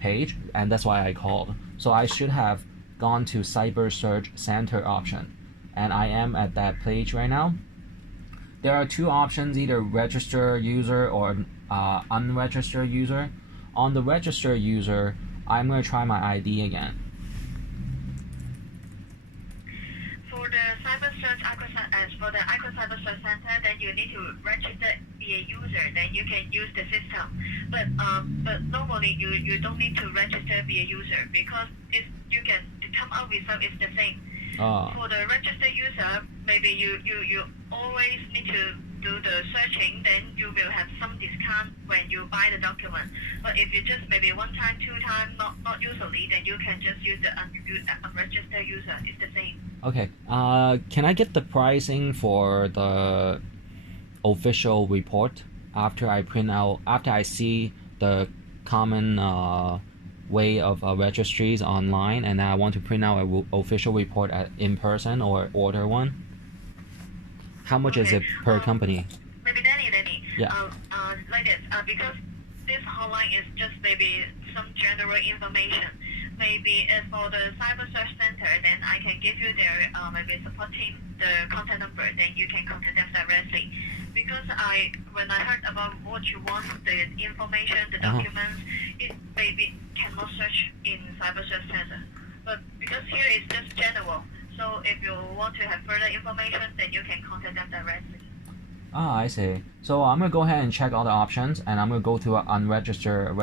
page, and that's why I called. So I should have gone to Cyber Search Center option, and I am at that page right now. There are two options, either register user or unregistered user. On the registered user, I'm going to try my ID again. For the cyber search as for the Icon Cyber Search Center, then you need to register be a user, then you can use the system. But normally you don't need to register be a user because you can the come out result is the same. For the registered user, maybe you always need to do the searching, then you will have some discount when you buy the document. But if you just maybe one time, two time, not usually, then you can just use the unregistered user. It's the same. Okay. Can I get the pricing for the official report after I see the common way of registries online, and I want to print out an official report in person or order one? How much is it per company? Maybe Danny. Yeah. Like this, because this hotline is just maybe some general information. Maybe for the Cyber Search Center, then I can give you their maybe supporting the contact number, then you can contact them directly. Because when I heard about what you want, the information, the documents, it maybe cannot search in Cyber Search Center. But because here it's just general, so if you want to have further information, then you can contact them directly. I see. So I'm gonna go ahead and check all the options, and I'm gonna go to an unregistered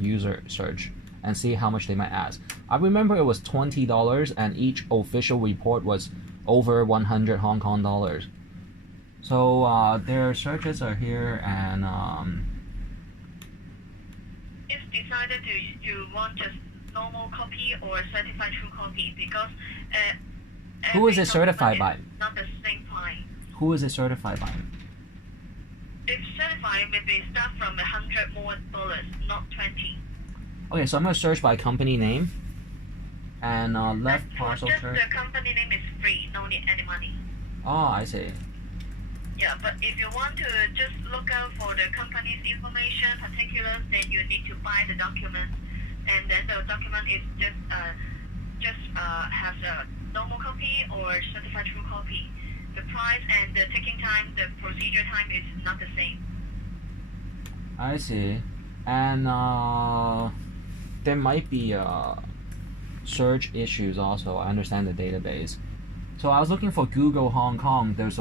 user search and see how much they might ask. I remember it was $20, and each official report was over 100 Hong Kong dollars. So their searches are here, and it's decided you want just normal copy or certified true copy because who is it certified by? Not the same price. Who is it certified by? If certified, maybe start from $100 more, not 20. Okay, so I'm gonna search by company name, and left parcel just search. The company name is free, no need any money. Oh, I see. Yeah, but if you want to just look out for the company's information, particulars, then you need to buy the document, and then the document is just has a normal copy or certified true copy. The price and the taking time, the procedure time is not the same. I see. And there might be search issues also. I understand the database. So I was looking for Google Hong Kong. There's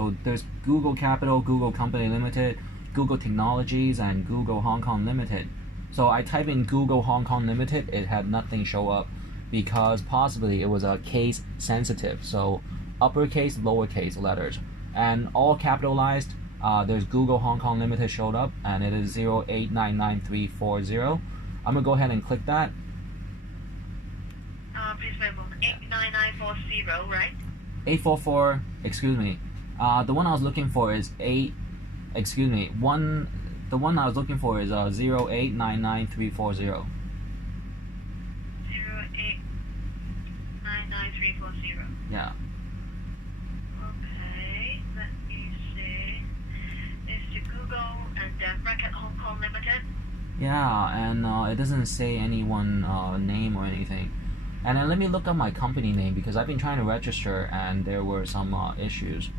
Google Capital, Google Company Limited, Google Technologies, and Google Hong Kong Limited. So I type in Google Hong Kong Limited, it had nothing show up because possibly it was a case sensitive. So uppercase, lowercase letters, and all capitalized. There's Google Hong Kong Limited showed up, and it is 0899340. I'm gonna go ahead and click that. Please wait a moment. 89940, right? 844. Excuse me. The one I was looking for is The one I was looking for is 0899340. 0899340. Yeah. Okay, let me see. It's the Google and then bracket Hong Kong Limited. Yeah, and it doesn't say anyone name or anything. And then let me look up my company name because I've been trying to register and there were some issues.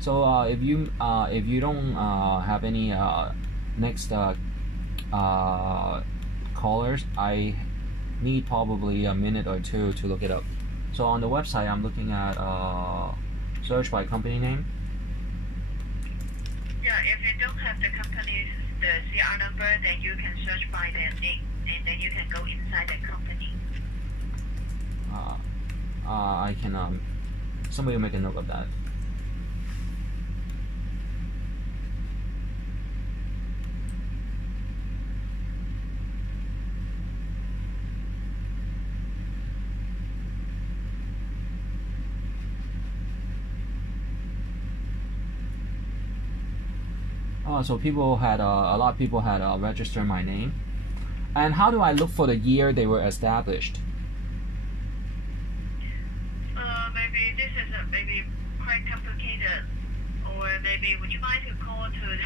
So if you don't have any next callers, I need probably a minute or two to look it up. So on the website, I'm looking at search by company name. Yeah, if you don't have the company's CR number, then you can search by their name, and then you can go inside the company. I can somebody will make a note of that. So people had a lot of people had registered my name. And how do I look for the year they were established? Maybe this is maybe quite complicated, or maybe would you mind to call to the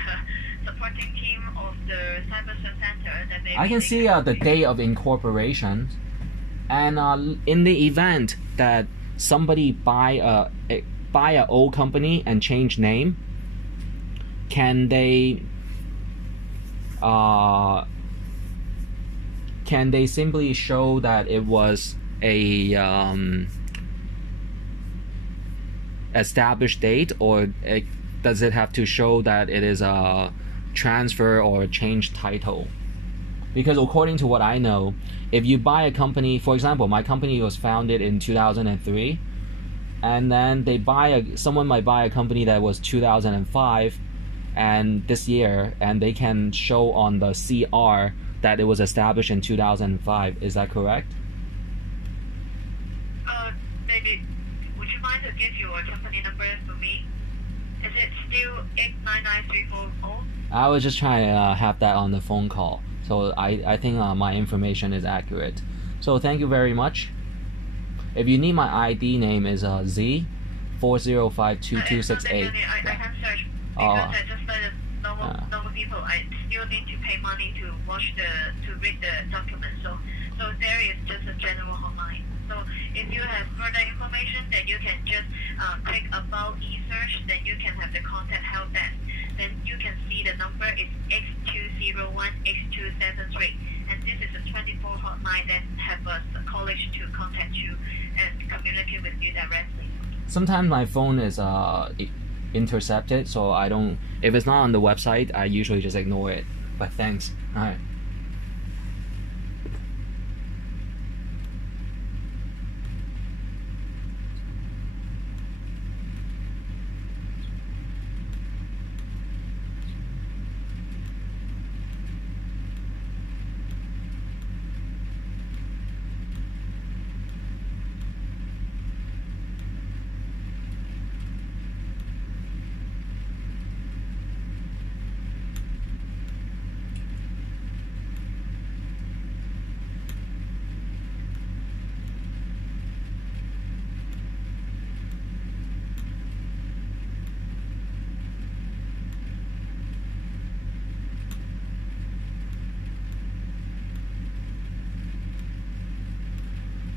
supporting team of the Cyber Search Center? That maybe I can see the date of incorporation, and in the event that somebody buy an old company and change name, can they can they simply show that it was a established date, or does it have to show that it is a transfer or a change title? Because according to what I know, if you buy a company, for example, my company was founded in 2003, and then someone might buy a company that was 2005 and this year, and they can show on the CR that it was established in 2005. Is that correct? David, would you mind to give your company number for me? Is it still 899340? I was just trying to have that on the phone call. So I think my information is accurate. So thank you very much. If you need my ID name is Z 4052268. I can search because I just let normal people. I still need to pay money to read the document. So there is just a general hotline. So if you have further information, then you can just click about e-search. Then you can have the contact help desk. Then you can see the number is X201X273, and this is a 24 hotline that have a college to contact you and communicate with you directly. Sometimes my phone is intercepted, so I don't. If it's not on the website, I usually just ignore it. But thanks. All right.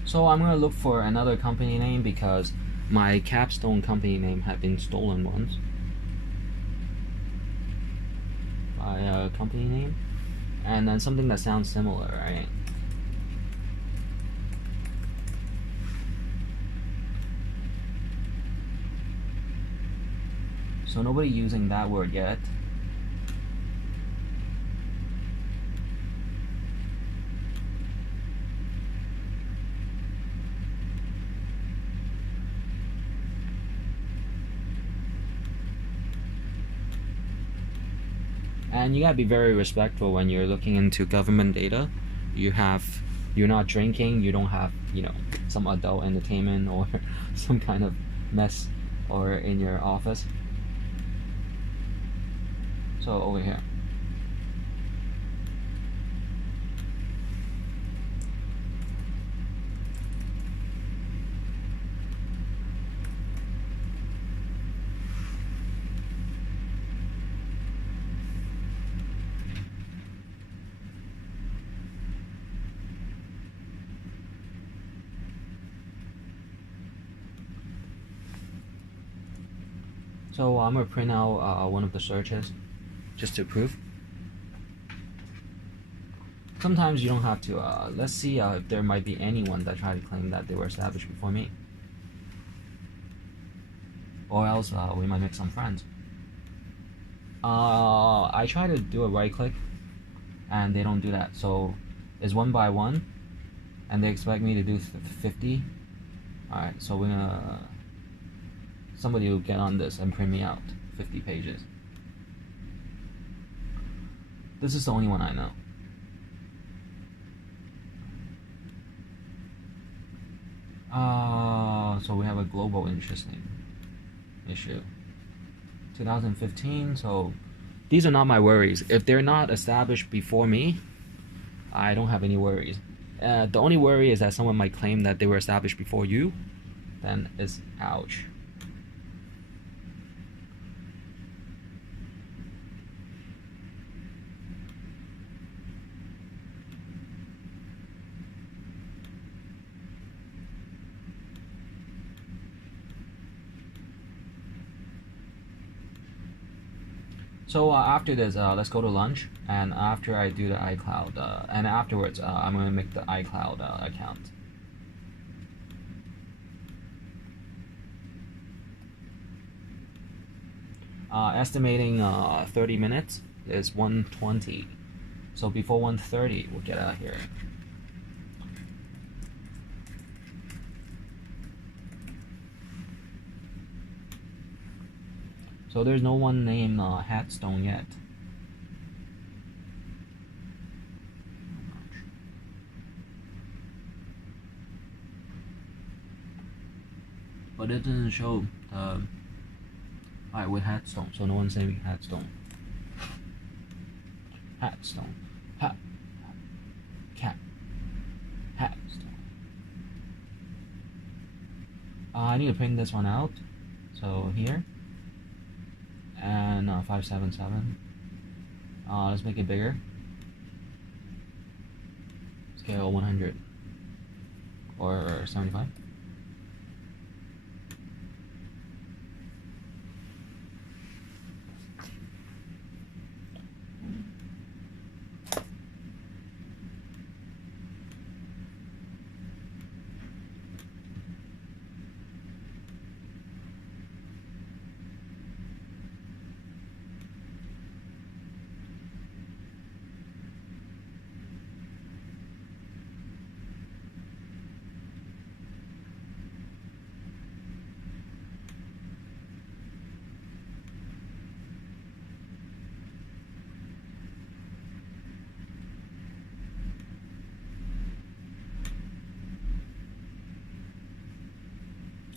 So I'm gonna look for another company name because my capstone company name had been stolen once by a company name, and then something that sounds similar, right? So nobody using that word yet. And you gotta be very respectful when you're looking into government data. You're not drinking, you don't have, some adult entertainment or some kind of mess or in your office. So over here. So I'm gonna print out one of the searches just to prove. Sometimes you don't have to. Let's see if there might be anyone that tried to claim that they were established before me. Or else we might make some friends. I try to do a right click and they don't do that. So it's 1 by 1 and they expect me to do 50. Alright, so we're gonna... Somebody will get on this and print me out 50 pages. This is the only one I know. So we have a global interesting issue. 2015, so these are not my worries. If they're not established before me, I don't have any worries. The only worry is that someone might claim that they were established before you, then it's ouch. So after this, let's go to lunch, and after I do the iCloud, and afterwards, I'm gonna make the iCloud account. Estimating 30 minutes is 1:20, so before 1:30 we'll get out of here. So there's no one named Headstone yet. But it doesn't show the with Headstone, so no one's naming Headstone. Headstone. Cat. Headstone. I need to print this one out. So here. And 577. Let's make it bigger. Scale 100. Or 75.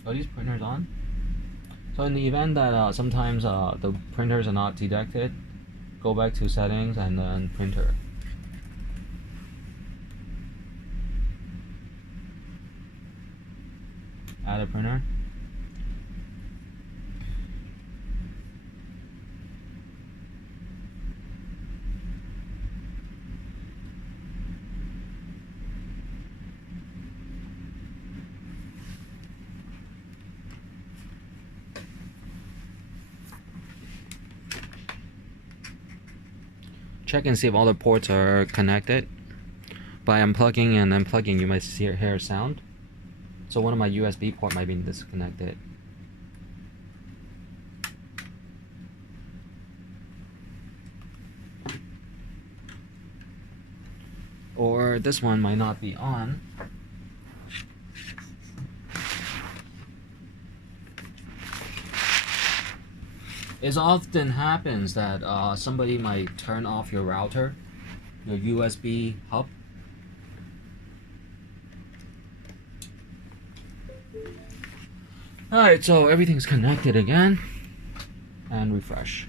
Are these printers on? So in the event that sometimes the printers are not detected, go back to settings and then printer. Add a printer. Check and see if all the ports are connected. By unplugging and unplugging, you might hear a sound. So one of my USB port might be disconnected. Or this one might not be on. It often happens that somebody might turn off your router, your USB hub. Alright, so everything's connected again. And refresh.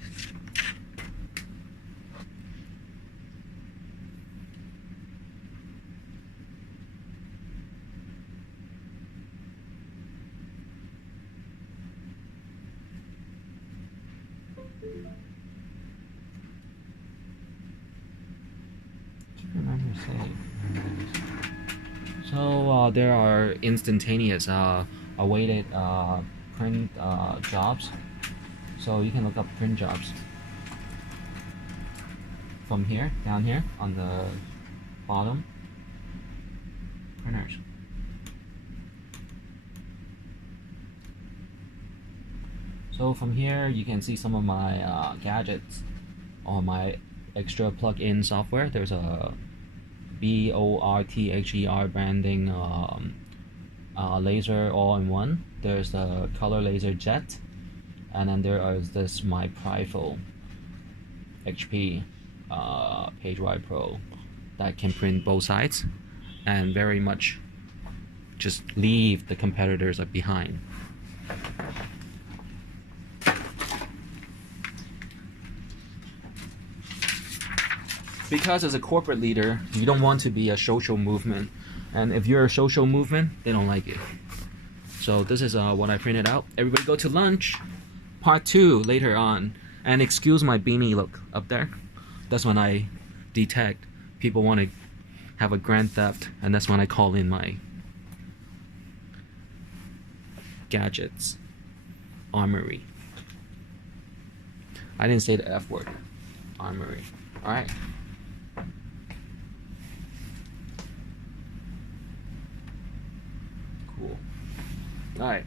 So there are instantaneous awaited print jobs. So you can look up print jobs from here, down here on the bottom. Printers. So from here you can see some of my gadgets or my extra plug-in software. There's a BORTHER branding laser all-in-one. There's the color laser jet, and then there is this my Pryful HP PageWide Pro that can print both sides and very much just leave the competitors behind. Because as a corporate leader, you don't want to be a social movement. And if you're a social movement, they don't like it. So this is what I printed out. Everybody go to lunch. Part 2 later on. And excuse my beanie look up there. That's when I detect people want to have a grand theft. And that's when I call in my gadgets armory. I didn't say the F word. Armory. Alright. Cool. Alright.